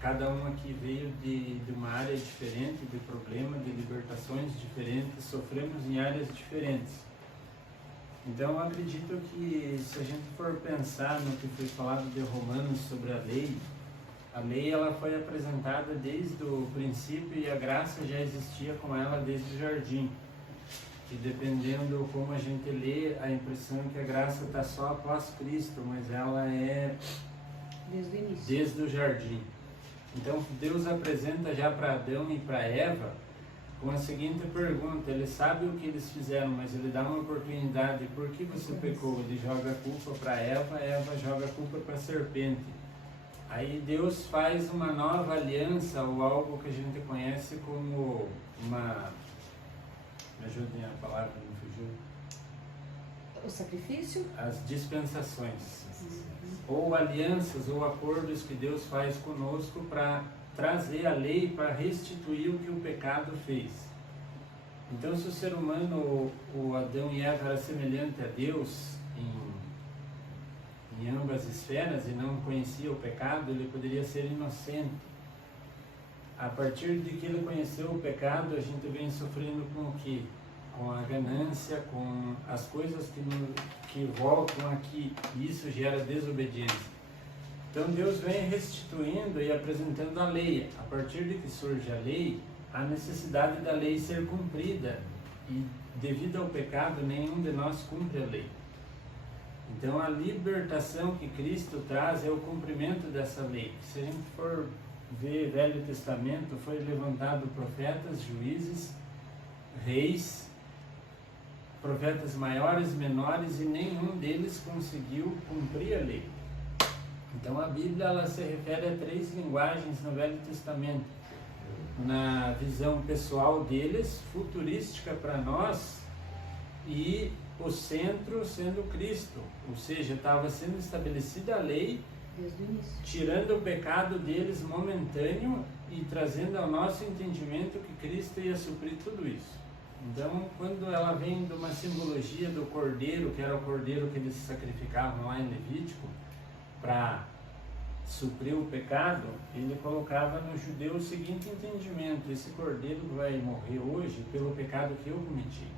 cada um aqui veio de uma área diferente, de problema, de libertações diferentes, sofremos em áreas diferentes. Então eu acredito que se a gente for pensar no que foi falado de Romanos sobre a lei ela foi apresentada desde o princípio e a graça já existia com ela desde o jardim. E dependendo como a gente lê, a impressão é que a graça está só após Cristo, mas ela é Desde o início. desde o jardim. Então Deus apresenta já para Adão e para Eva com a seguinte pergunta: ele sabe o que eles fizeram, mas ele dá uma oportunidade. Por que você pecou? Ele joga a culpa para Eva, Eva joga a culpa para a serpente. Aí Deus faz uma nova aliança, ou algo que a gente conhece como uma... Me ajudem, a palavra não fugiu. O sacrifício? As dispensações, ou alianças ou acordos que Deus faz conosco para trazer a lei para restituir o que o pecado fez. Então, se o ser humano, o Adão e Eva, era semelhante a Deus em ambas esferas e não conhecia o pecado, ele poderia ser inocente. A partir de que ele conheceu o pecado, a gente vem sofrendo com o quê? Com a ganância, com as coisas que voltam aqui, e isso gera desobediência. Então Deus vem restituindo e apresentando a lei. A partir de que surge a lei, a necessidade da lei ser cumprida, e devido ao pecado, nenhum de nós cumpre a lei. Então a libertação que Cristo traz é o cumprimento dessa lei. Se a gente for ver Velho Testamento, foi levantado profetas, juízes, reis, profetas maiores, menores, e nenhum deles conseguiu cumprir a lei. Então a Bíblia ela se refere a 3 linguagens no Velho Testamento. Na visão pessoal deles, futurística para nós, e o centro sendo Cristo. Ou seja, estava sendo estabelecida a lei, Desde o início. tirando o pecado deles momentâneo e trazendo ao nosso entendimento que Cristo ia suprir tudo isso. Então, quando ela vem de uma simbologia do cordeiro, que era o cordeiro que eles sacrificavam lá em Levítico, para suprir o pecado, ele colocava no judeu o seguinte entendimento: esse cordeiro vai morrer hoje pelo pecado que eu cometi.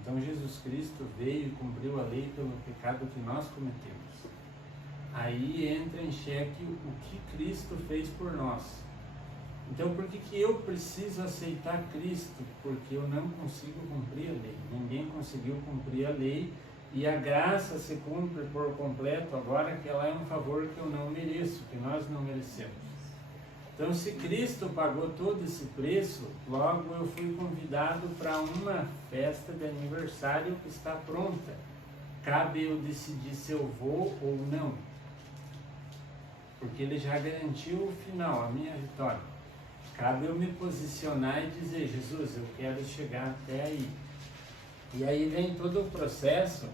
Então Jesus Cristo veio e cumpriu a lei pelo pecado que nós cometemos. Aí entra em xeque o que Cristo fez por nós. Então por que eu preciso aceitar Cristo? Porque eu não consigo cumprir a lei. Ninguém conseguiu cumprir a lei, e a graça se cumpre por completo agora, que ela é um favor que eu não mereço, que nós não merecemos. Então, se Cristo pagou todo esse preço, logo eu fui convidado para uma festa de aniversário que está pronta. Cabe eu decidir se eu vou ou não. porque Ele já garantiu o final, a minha vitória. Cabe eu me posicionar e dizer, Jesus, eu quero chegar até aí. E aí vem todo o processo,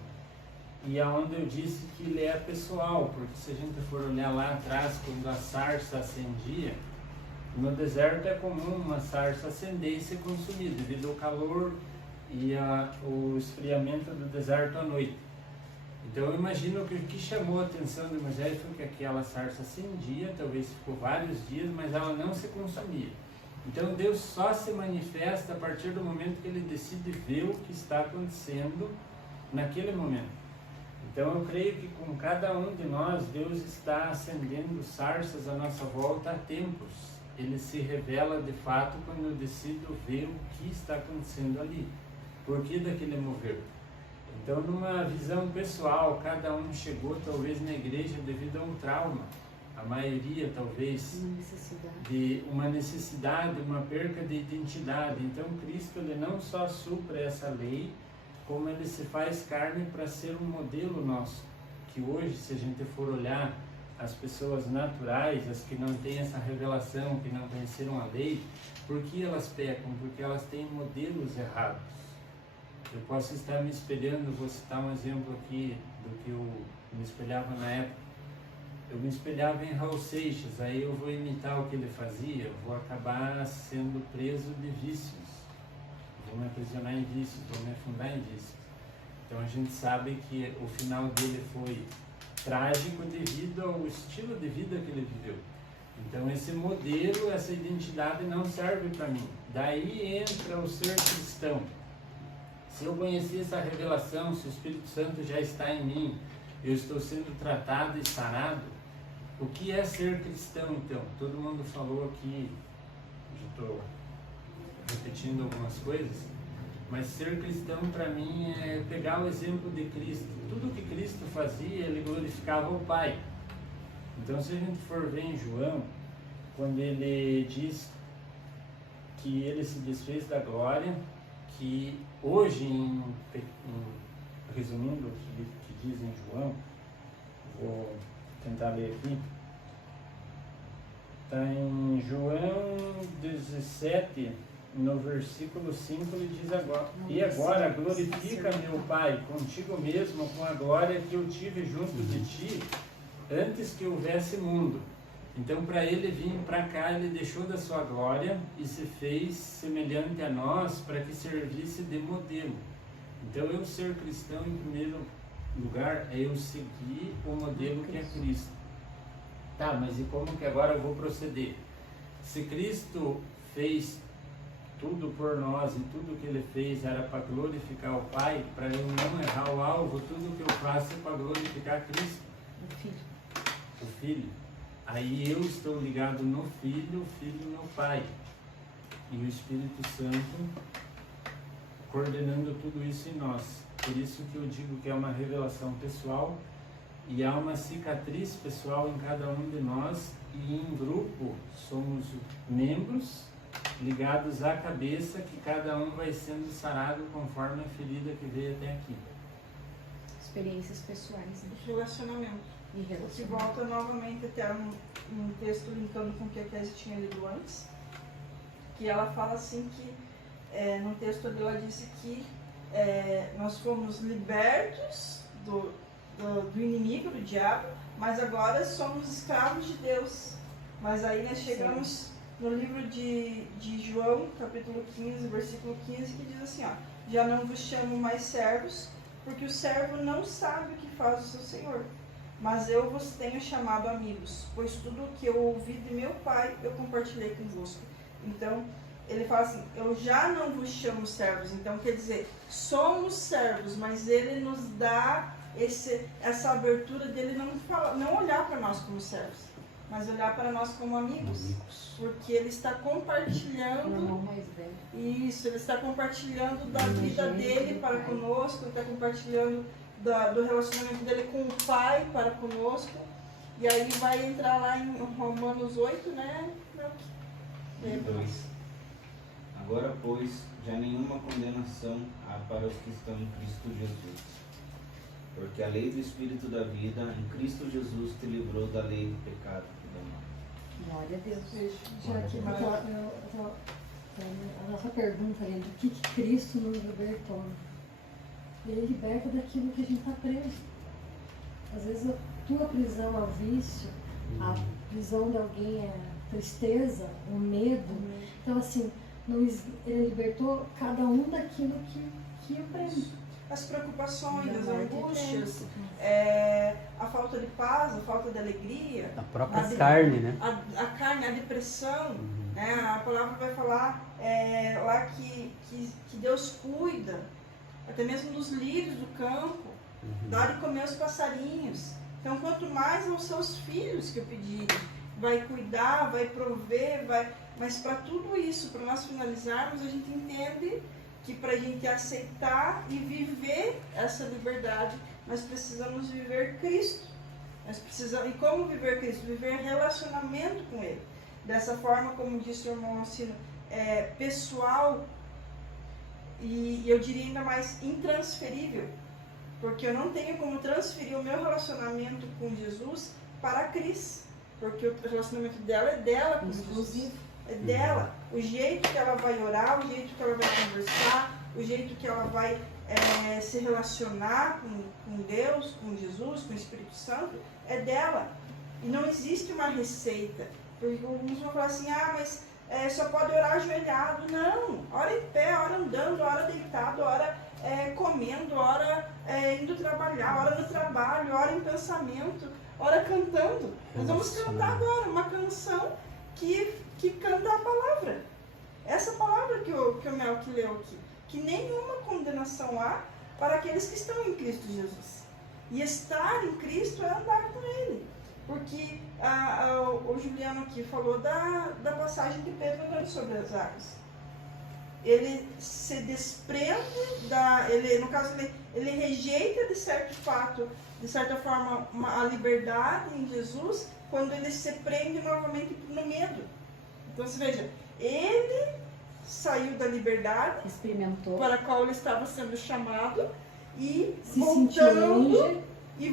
e aonde eu disse que ele é pessoal, porque se a gente for olhar lá atrás, quando a sarça acendia, no deserto é comum uma sarça acender e ser consumida, devido ao calor e o esfriamento do deserto à noite. Então eu imagino que o que chamou a atenção de Moisés foi que aquela sarça acendia, talvez ficou vários dias, mas ela não se consumia. Então Deus só se manifesta a partir do momento que ele decide ver o que está acontecendo naquele momento. Então eu creio que com cada um de nós, Deus está acendendo sarças à nossa volta há tempos. Ele se revela de fato quando eu decido ver o que está acontecendo ali. Por que daquele mover? Então, numa visão pessoal, cada um chegou talvez na igreja devido a um trauma. A maioria talvez de uma necessidade, uma perca de identidade. Então Cristo ele não só supre essa lei, como ele se faz carne para ser um modelo nosso. Que hoje, se a gente for olhar as pessoas naturais, as que não têm essa revelação, que não conheceram a lei, por que elas pecam? Porque elas têm modelos errados. Eu posso estar me espelhando, vou citar um exemplo aqui do que eu me espelhava na época. Eu me espelhava em Raul Seixas, aí eu vou imitar o que ele fazia, eu vou acabar sendo preso de vícios. Vou me aprisionar em vícios, vou me afundar em vícios. Então a gente sabe que o final dele foi trágico devido ao estilo de vida que ele viveu. Então esse modelo, essa identidade não serve para mim. Daí entra o ser cristão. Se eu conhecer essa revelação, se o Espírito Santo já está em mim, eu estou sendo tratado e sarado, o que é ser cristão então? Todo mundo falou aqui, já estou repetindo algumas coisas, mas ser cristão para mim é pegar o exemplo de Cristo. Tudo que Cristo fazia, ele glorificava o Pai. Então se a gente for ver em João, quando ele diz que ele se desfez da glória, que hoje, resumindo o que diz em João, vou tentar ler aqui, está em João 17, no versículo 5, ele diz agora, e agora glorifica meu Pai contigo mesmo com a glória que eu tive junto de ti antes que houvesse mundo. Então, para ele vir para cá, ele deixou da sua glória e se fez semelhante a nós para que servisse de modelo. Então, eu ser cristão, em primeiro lugar, é eu seguir o modelo que é Cristo. Tá, mas e como que agora eu vou proceder? Se Cristo fez tudo por nós e tudo que ele fez era para glorificar o Pai, para eu não errar o alvo, tudo que eu faço é para glorificar Cristo. O Filho. Aí eu estou ligado no Filho, o Filho no Pai. E o Espírito Santo coordenando tudo isso em nós. Por isso que eu digo que é uma revelação pessoal e há uma cicatriz pessoal em cada um de nós, e em grupo somos membros ligados à cabeça, que cada um vai sendo sarado conforme a ferida que veio até aqui. Experiências pessoais, né? Relacionamento. E O que relacionamento. volta novamente até um texto linkando com o que a Kézia tinha lido antes, que ela fala assim que, no texto dela ela disse que nós fomos libertos do inimigo, do diabo, mas agora somos escravos de Deus. Mas aí nós chegamos no livro de João, capítulo 15, versículo 15, que diz assim, ó, já não vos chamo mais servos, porque o servo não sabe o que faz o seu senhor. Mas eu vos tenho chamado amigos, pois tudo o que eu ouvi de meu Pai, eu compartilhei convosco. Então, ele fala assim, eu já não vos chamo servos. Então, quer dizer, somos servos, mas ele nos dá essa abertura dele não olhar para nós como servos, mas olhar para nós como amigos. Porque ele está compartilhando, Um irmão mais velho. isso, ele está compartilhando da vida dele para conosco, ele está compartilhando do relacionamento dele com o Pai para conosco. E aí vai entrar lá em Romanos 8, né? 2. Agora, pois, já nenhuma condenação há para os que estão em Cristo Jesus. porque a lei do Espírito da vida em Cristo Jesus te livrou da lei do pecado e da morte. Glória a Deus. Já que a nossa pergunta ali, do que Cristo nos libertou? Ele liberta daquilo que a gente está preso. Às vezes a tua prisão ao vício, a prisão de alguém é tristeza, o medo. Então assim, ele libertou cada um daquilo que o prende. As preocupações, Da as morte angústias, a falta de paz, a falta de alegria. A própria carne, né? A carne, a depressão. Né? A palavra vai falar lá que Deus cuida, até mesmo dos lírios do campo, dá de comer aos passarinhos. Então, quanto mais aos seus filhos que eu pedi, vai cuidar, vai prover, mas para tudo isso, para nós finalizarmos, a gente entende que para a gente aceitar e viver essa liberdade, nós precisamos viver Cristo. E como viver Cristo? Viver relacionamento com Ele. Dessa forma, como disse o irmão Alcino, pessoal e eu diria ainda mais intransferível, porque eu não tenho como transferir o meu relacionamento com Jesus para a Cris, porque o relacionamento dela é dela com Jesus. É dela. O jeito que ela vai orar, o jeito que ela vai conversar, o jeito que ela vai se relacionar com Deus, com Jesus, com o Espírito Santo, é dela. E não existe uma receita. Porque alguns vão falar assim, mas só pode orar ajoelhado. Não, ora em pé, ora andando, ora deitado, ora comendo, ora indo trabalhar, ora no trabalho, ora em pensamento, ora cantando. Nós vamos cantar agora uma canção que canta a palavra. Essa palavra que o Melk leu aqui. Que nenhuma condenação há para aqueles que estão em Cristo Jesus. E estar em Cristo é andar com Ele. Porque o Juliano aqui falou da passagem de Pedro andando sobre as águas. Ele se desprende ele rejeita de certo fato, de certa forma, a liberdade em Jesus, quando ele se prende novamente no medo. Então você veja, ele saiu da liberdade, experimentou, para a qual ele estava sendo chamado, e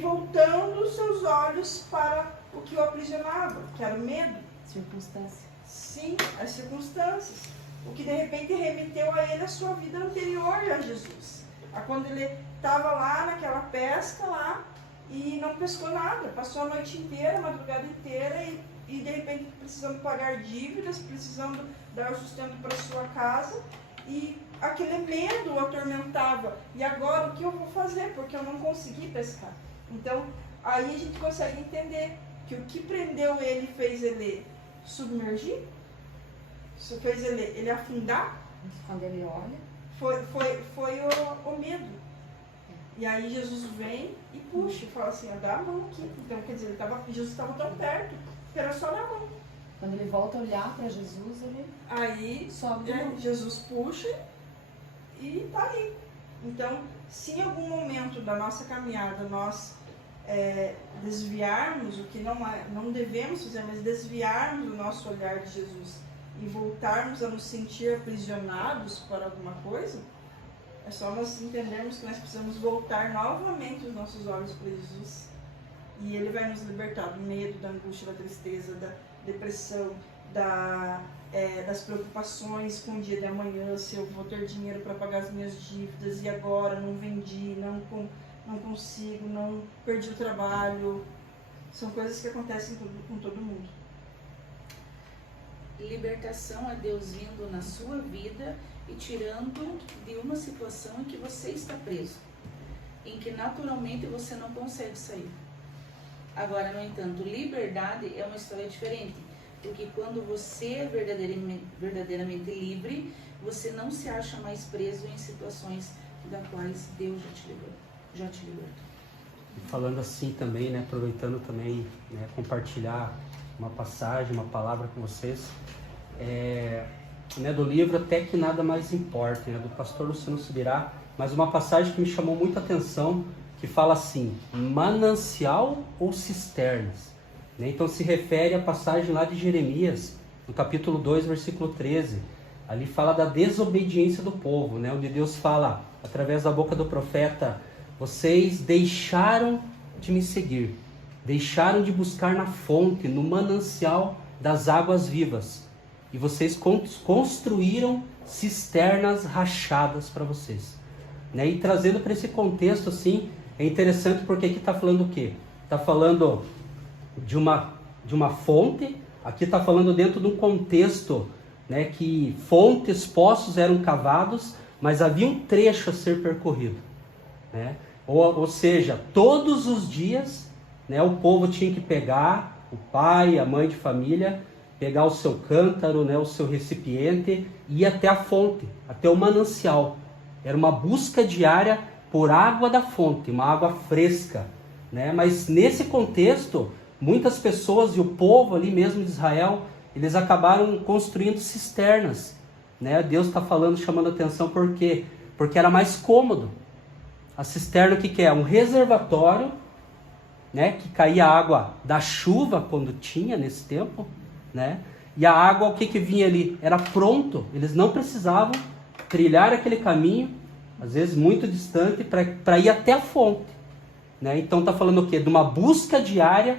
voltando seus olhos para o que o aprisionava, que era o medo. Circunstância. Sim, as circunstâncias. O que de repente remeteu a ele a sua vida anterior a Jesus. A quando ele estava lá naquela pesca lá e não pescou nada, passou a noite inteira, a madrugada inteira e de repente precisando pagar dívidas, precisando dar o sustento para sua casa, e aquele medo o atormentava. E agora o que eu vou fazer? Porque eu não consegui pescar. Então aí a gente consegue entender que o que prendeu ele fez ele submergir, isso fez ele afundar. Quando ele olha, foi o medo. E aí Jesus vem e puxa, e fala assim, dá a mão aqui. Então quer dizer, Jesus estava tão perto que era só dar a mão. Quando ele volta a olhar para Jesus, ele aí sobe. Jesus puxa e está ali. Então, se em algum momento da nossa caminhada nós desviarmos, o que não devemos fazer, mas desviarmos o nosso olhar de Jesus e voltarmos a nos sentir aprisionados por alguma coisa, é só nós entendermos que nós precisamos voltar novamente os nossos olhos para Jesus, e Ele vai nos libertar do medo, da angústia, da tristeza, da depressão, das preocupações com o dia de amanhã, se eu vou ter dinheiro para pagar as minhas dívidas, e agora não vendi, não consigo, não perdi o trabalho. São coisas que acontecem com todo mundo. Libertação é Deus vindo na sua vida e tirando de uma situação em que você está preso, em que naturalmente você não consegue sair. Agora, no entanto, liberdade é uma história diferente, porque quando você é verdadeiramente livre, você não se acha mais preso em situações das quais Deus já te libertou. Falando assim também, né, aproveitando também, né, compartilhar uma passagem, uma palavra com vocês, do livro Até Que Nada Mais Importa, do pastor Luciano Subirá, mas uma passagem que me chamou muita atenção, que fala assim, manancial ou cisternas, né? Então se refere à passagem lá de Jeremias, no capítulo 2, versículo 13, ali fala da desobediência do povo, né? Onde Deus fala, através da boca do profeta vocês deixaram de me seguir, deixaram de buscar na fonte, no manancial das águas vivas, e vocês construíram cisternas rachadas para vocês. Né? E trazendo para esse contexto, assim, é interessante porque aqui está falando o quê? Está falando de uma fonte, aqui está falando dentro de um contexto, né, que fontes, poços eram cavados, mas havia um trecho a ser percorrido. Né? Ou seja, todos os dias, né, o povo tinha que pegar, o pai, a mãe de família, pegar o seu cântaro, né, o seu recipiente, e ir até a fonte, até o manancial. Era uma busca diária por água da fonte, uma água fresca. Né? Mas nesse contexto, muitas pessoas e o povo ali mesmo de Israel, eles acabaram construindo cisternas. Né? Deus está falando, chamando atenção, por quê? Porque era mais cômodo. A cisterna, o que é? Um reservatório, né? Que caía água da chuva quando tinha nesse tempo. Né? E a água, o que vinha ali? Era pronto. Eles não precisavam trilhar aquele caminho, às vezes muito distante, para ir até a fonte. Né? Então está falando o quê? De uma busca diária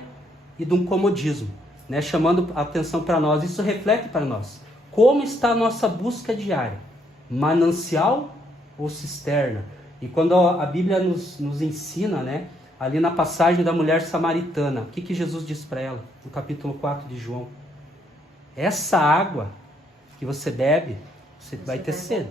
e de um comodismo. Né? Chamando a atenção para nós. Isso reflete para nós. Como está a nossa busca diária? Manancial ou cisterna? E quando a Bíblia nos ensina, né, ali na passagem da mulher samaritana, o que Jesus disse para ela? No capítulo 4 de João. Essa água que você bebe, você vai ter sede.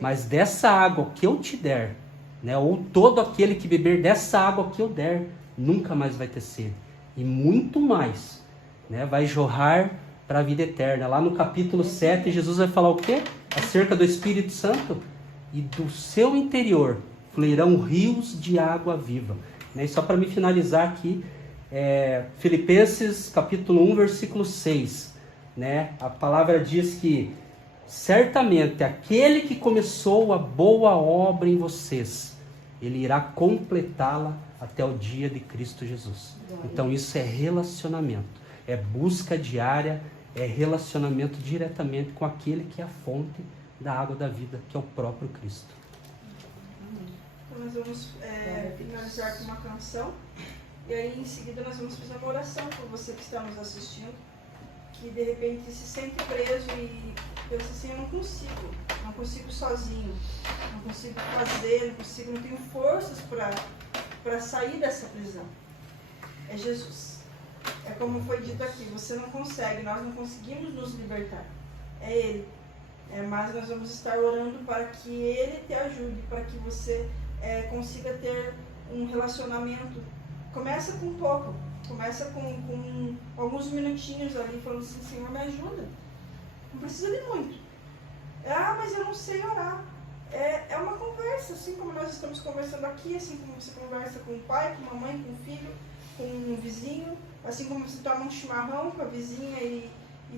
Mas dessa água que eu te der, né, ou todo aquele que beber dessa água que eu der, nunca mais vai ter sede. E muito mais, né, vai jorrar para a vida eterna. Lá no capítulo 7, Jesus vai falar o quê? Acerca do Espírito Santo. E do seu interior fluirão rios de água viva. Né? E só para me finalizar aqui, Filipenses capítulo 1, versículo 6. Né? A palavra diz que certamente aquele que começou a boa obra em vocês, ele irá completá-la até o dia de Cristo Jesus. Então isso é relacionamento, é busca diária, é relacionamento diretamente com aquele que é a fonte da água da vida, que é o próprio Cristo. Então nós vamos finalizar com uma canção, e aí em seguida nós vamos fazer uma oração por você que está nos assistindo, que de repente se sente preso e pensa assim, eu não consigo sozinho, não consigo fazer, não tenho forças para sair dessa prisão. É Jesus. É como foi dito aqui, você não consegue, nós não conseguimos nos libertar. É Ele. Mas nós vamos estar orando para que Ele te ajude, para que você consiga ter um relacionamento. Começa com pouco, começa com alguns minutinhos ali, falando assim, Senhor, me ajuda. Não precisa de muito. Mas eu não sei orar. É uma conversa, assim como nós estamos conversando aqui, assim como você conversa com o pai, com a mãe, com o filho, com um vizinho, assim como você toma um chimarrão com a vizinha e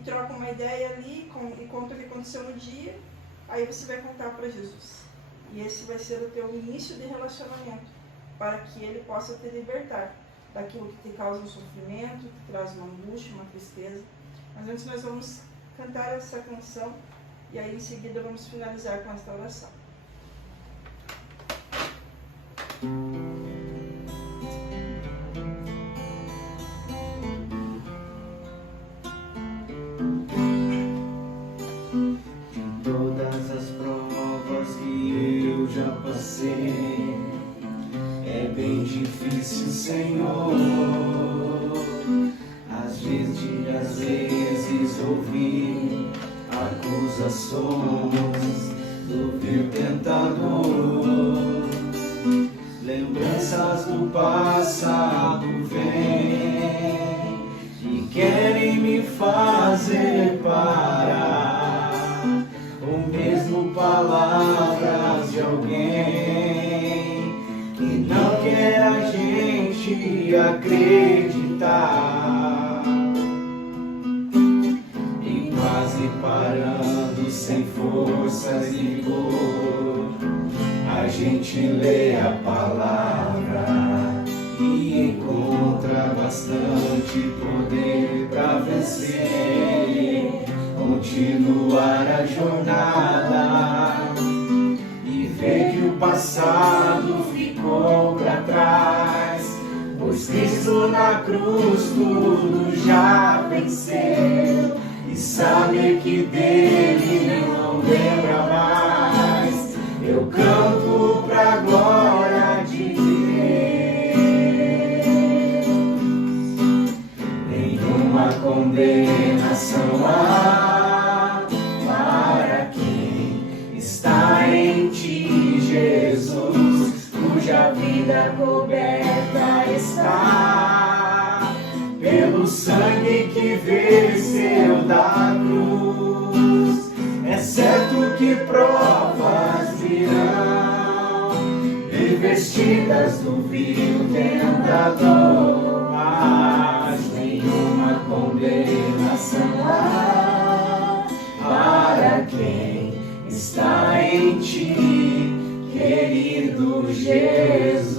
troca uma ideia ali e conta o que aconteceu no dia, aí você vai contar para Jesus. E esse vai ser o teu início de relacionamento, para que Ele possa te libertar daquilo que te causa um sofrimento, que traz uma angústia, uma tristeza. Mas antes nós vamos cantar essa canção e aí em seguida vamos finalizar com esta oração. Todas as provas que eu já passei, é bem difícil, Senhor. Às vezes ouvi acusações do vil tentador. Lembranças do passado vêm e querem me fazer parar, ou mesmo palavras de alguém que não quer a gente acreditar. E quase parando, sem forças e vigor, a gente lê a palavra e encontra bastante poder para vencer, continuar a jornada e ver que o passado ficou na cruz tudo já venceu, e saber que dele não lembra mais, eu canto pra glória de Deus. Nenhuma condenação há para quem está em ti, Jesus, cuja vida coberta está pelo sangue que venceu da cruz. É certo que provas virão, revestidas do vil tentador, mas nenhuma condenação há para quem está em ti, querido Jesus.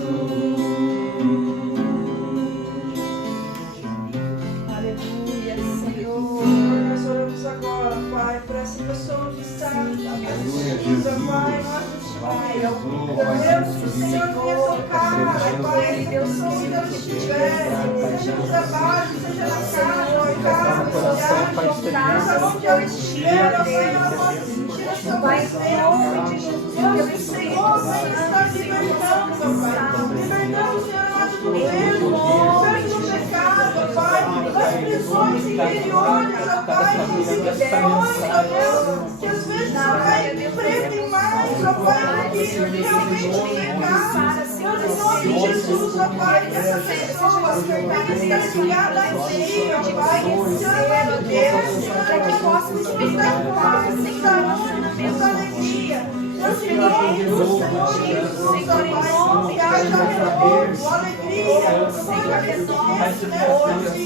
Aleluia, Senhor. Nós oramos agora, Pai, por essa pessoa que está abençoada, Pai. Nós Deus, que o Senhor venha tocar, Pai, Deus, onde ela estiver, seja no trabalho, seja na casa, na casa, onde ela estiver, Pai, ela pode sentir a sua presença. Deus, que o Senhor vai estar libertando, Pai, libertando o Senhor amado do erro, libertando do pecado, Pai, das prisões interiores, Pai, das prisões, Deus, que às vezes, Pai, prendem mais, Pai, que realmente pecado. Deus, em nome de Jesus, Pai, que essa pessoa venha estar ligada a Ti, Pai, Senhor amado Deus, para que possa experimentar paz, saúde, alegria. Deus, em nome do Senhor Jesus, Pai, que haja renovo, alegria, fortalecimento,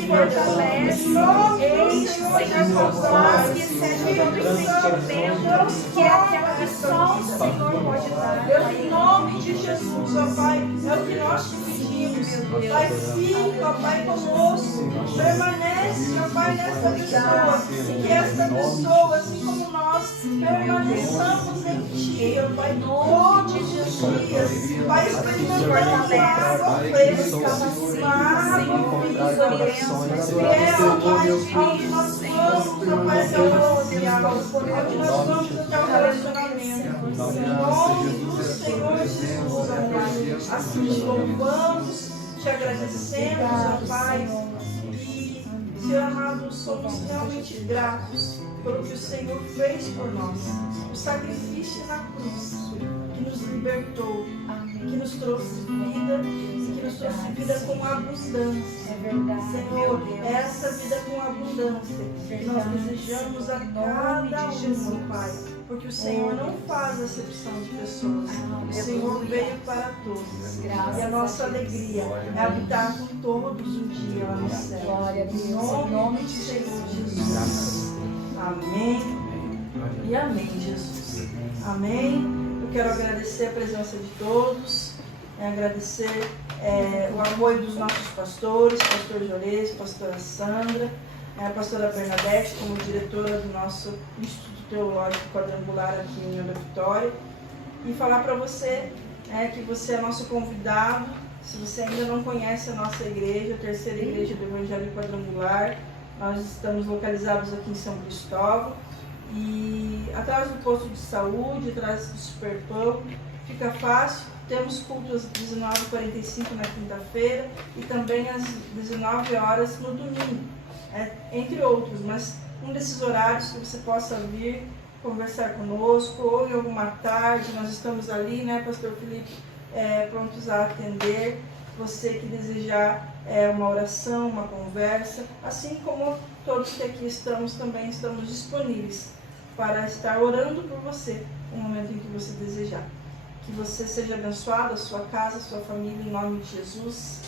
fortalece, em nome do Senhor Jesus, Pai, que seja todo entendimento, que é aquela que só o Senhor pode dar. Deus, em nome de Jesus, ó Pai, é o que nós te pedimos, Pai, fica, ó Pai, conosco, permanece, ó Pai, nessa pessoa, e que esta pessoa, assim como nós, permaneçamos em Ti, ó Pai, todos os dias, Pai, experimentando a água fresca, a água vitoriosa, fiel, Pai, aonde nós vamos, ó Pai, até o social, aonde nós vamos até o relacionamento, em nome do Senhor Jesus, ó Pai, assim te louvamos, te agradecemos, ó Pai, e, Senhor amado, somos realmente gratos pelo que o Senhor fez por nós, o sacrifício na cruz, que nos libertou, que nos trouxe vida, que nos trouxe vida com abundância. É verdade. Senhor, essa vida com abundância que nós desejamos a cada um, Pai, porque o Senhor não faz acepção de pessoas. O Senhor veio para todos. E a nossa alegria é habitar com todos um dia lá no céu. Glória a Deus. Em nome de Senhor Jesus. Amém. E amém, Jesus. Amém. Eu quero agradecer a presença de todos, agradecer o apoio dos nossos pastores, pastor Jores, pastora Sandra, a pastora Bernadette, como diretora do nosso Instituto Teológico Quadrangular aqui em União da Vitória, e falar para você que você é nosso convidado. Se você ainda não conhece a nossa igreja, a terceira igreja do Evangelho Quadrangular, nós estamos localizados aqui em São Cristóvão, e atrás do posto de saúde, atrás do Superpão, fica fácil. Temos culto às 19h45 na quinta-feira e também às 19 horas no domingo, entre outros, mas um desses horários que você possa vir conversar conosco, ou em alguma tarde, nós estamos ali, né, Pastor Felipe, prontos a atender você que desejar uma oração, uma conversa, assim como todos que aqui estamos, também estamos disponíveis para estar orando por você no momento em que você desejar. Que você seja abençoado, a sua casa, a sua família, em nome de Jesus.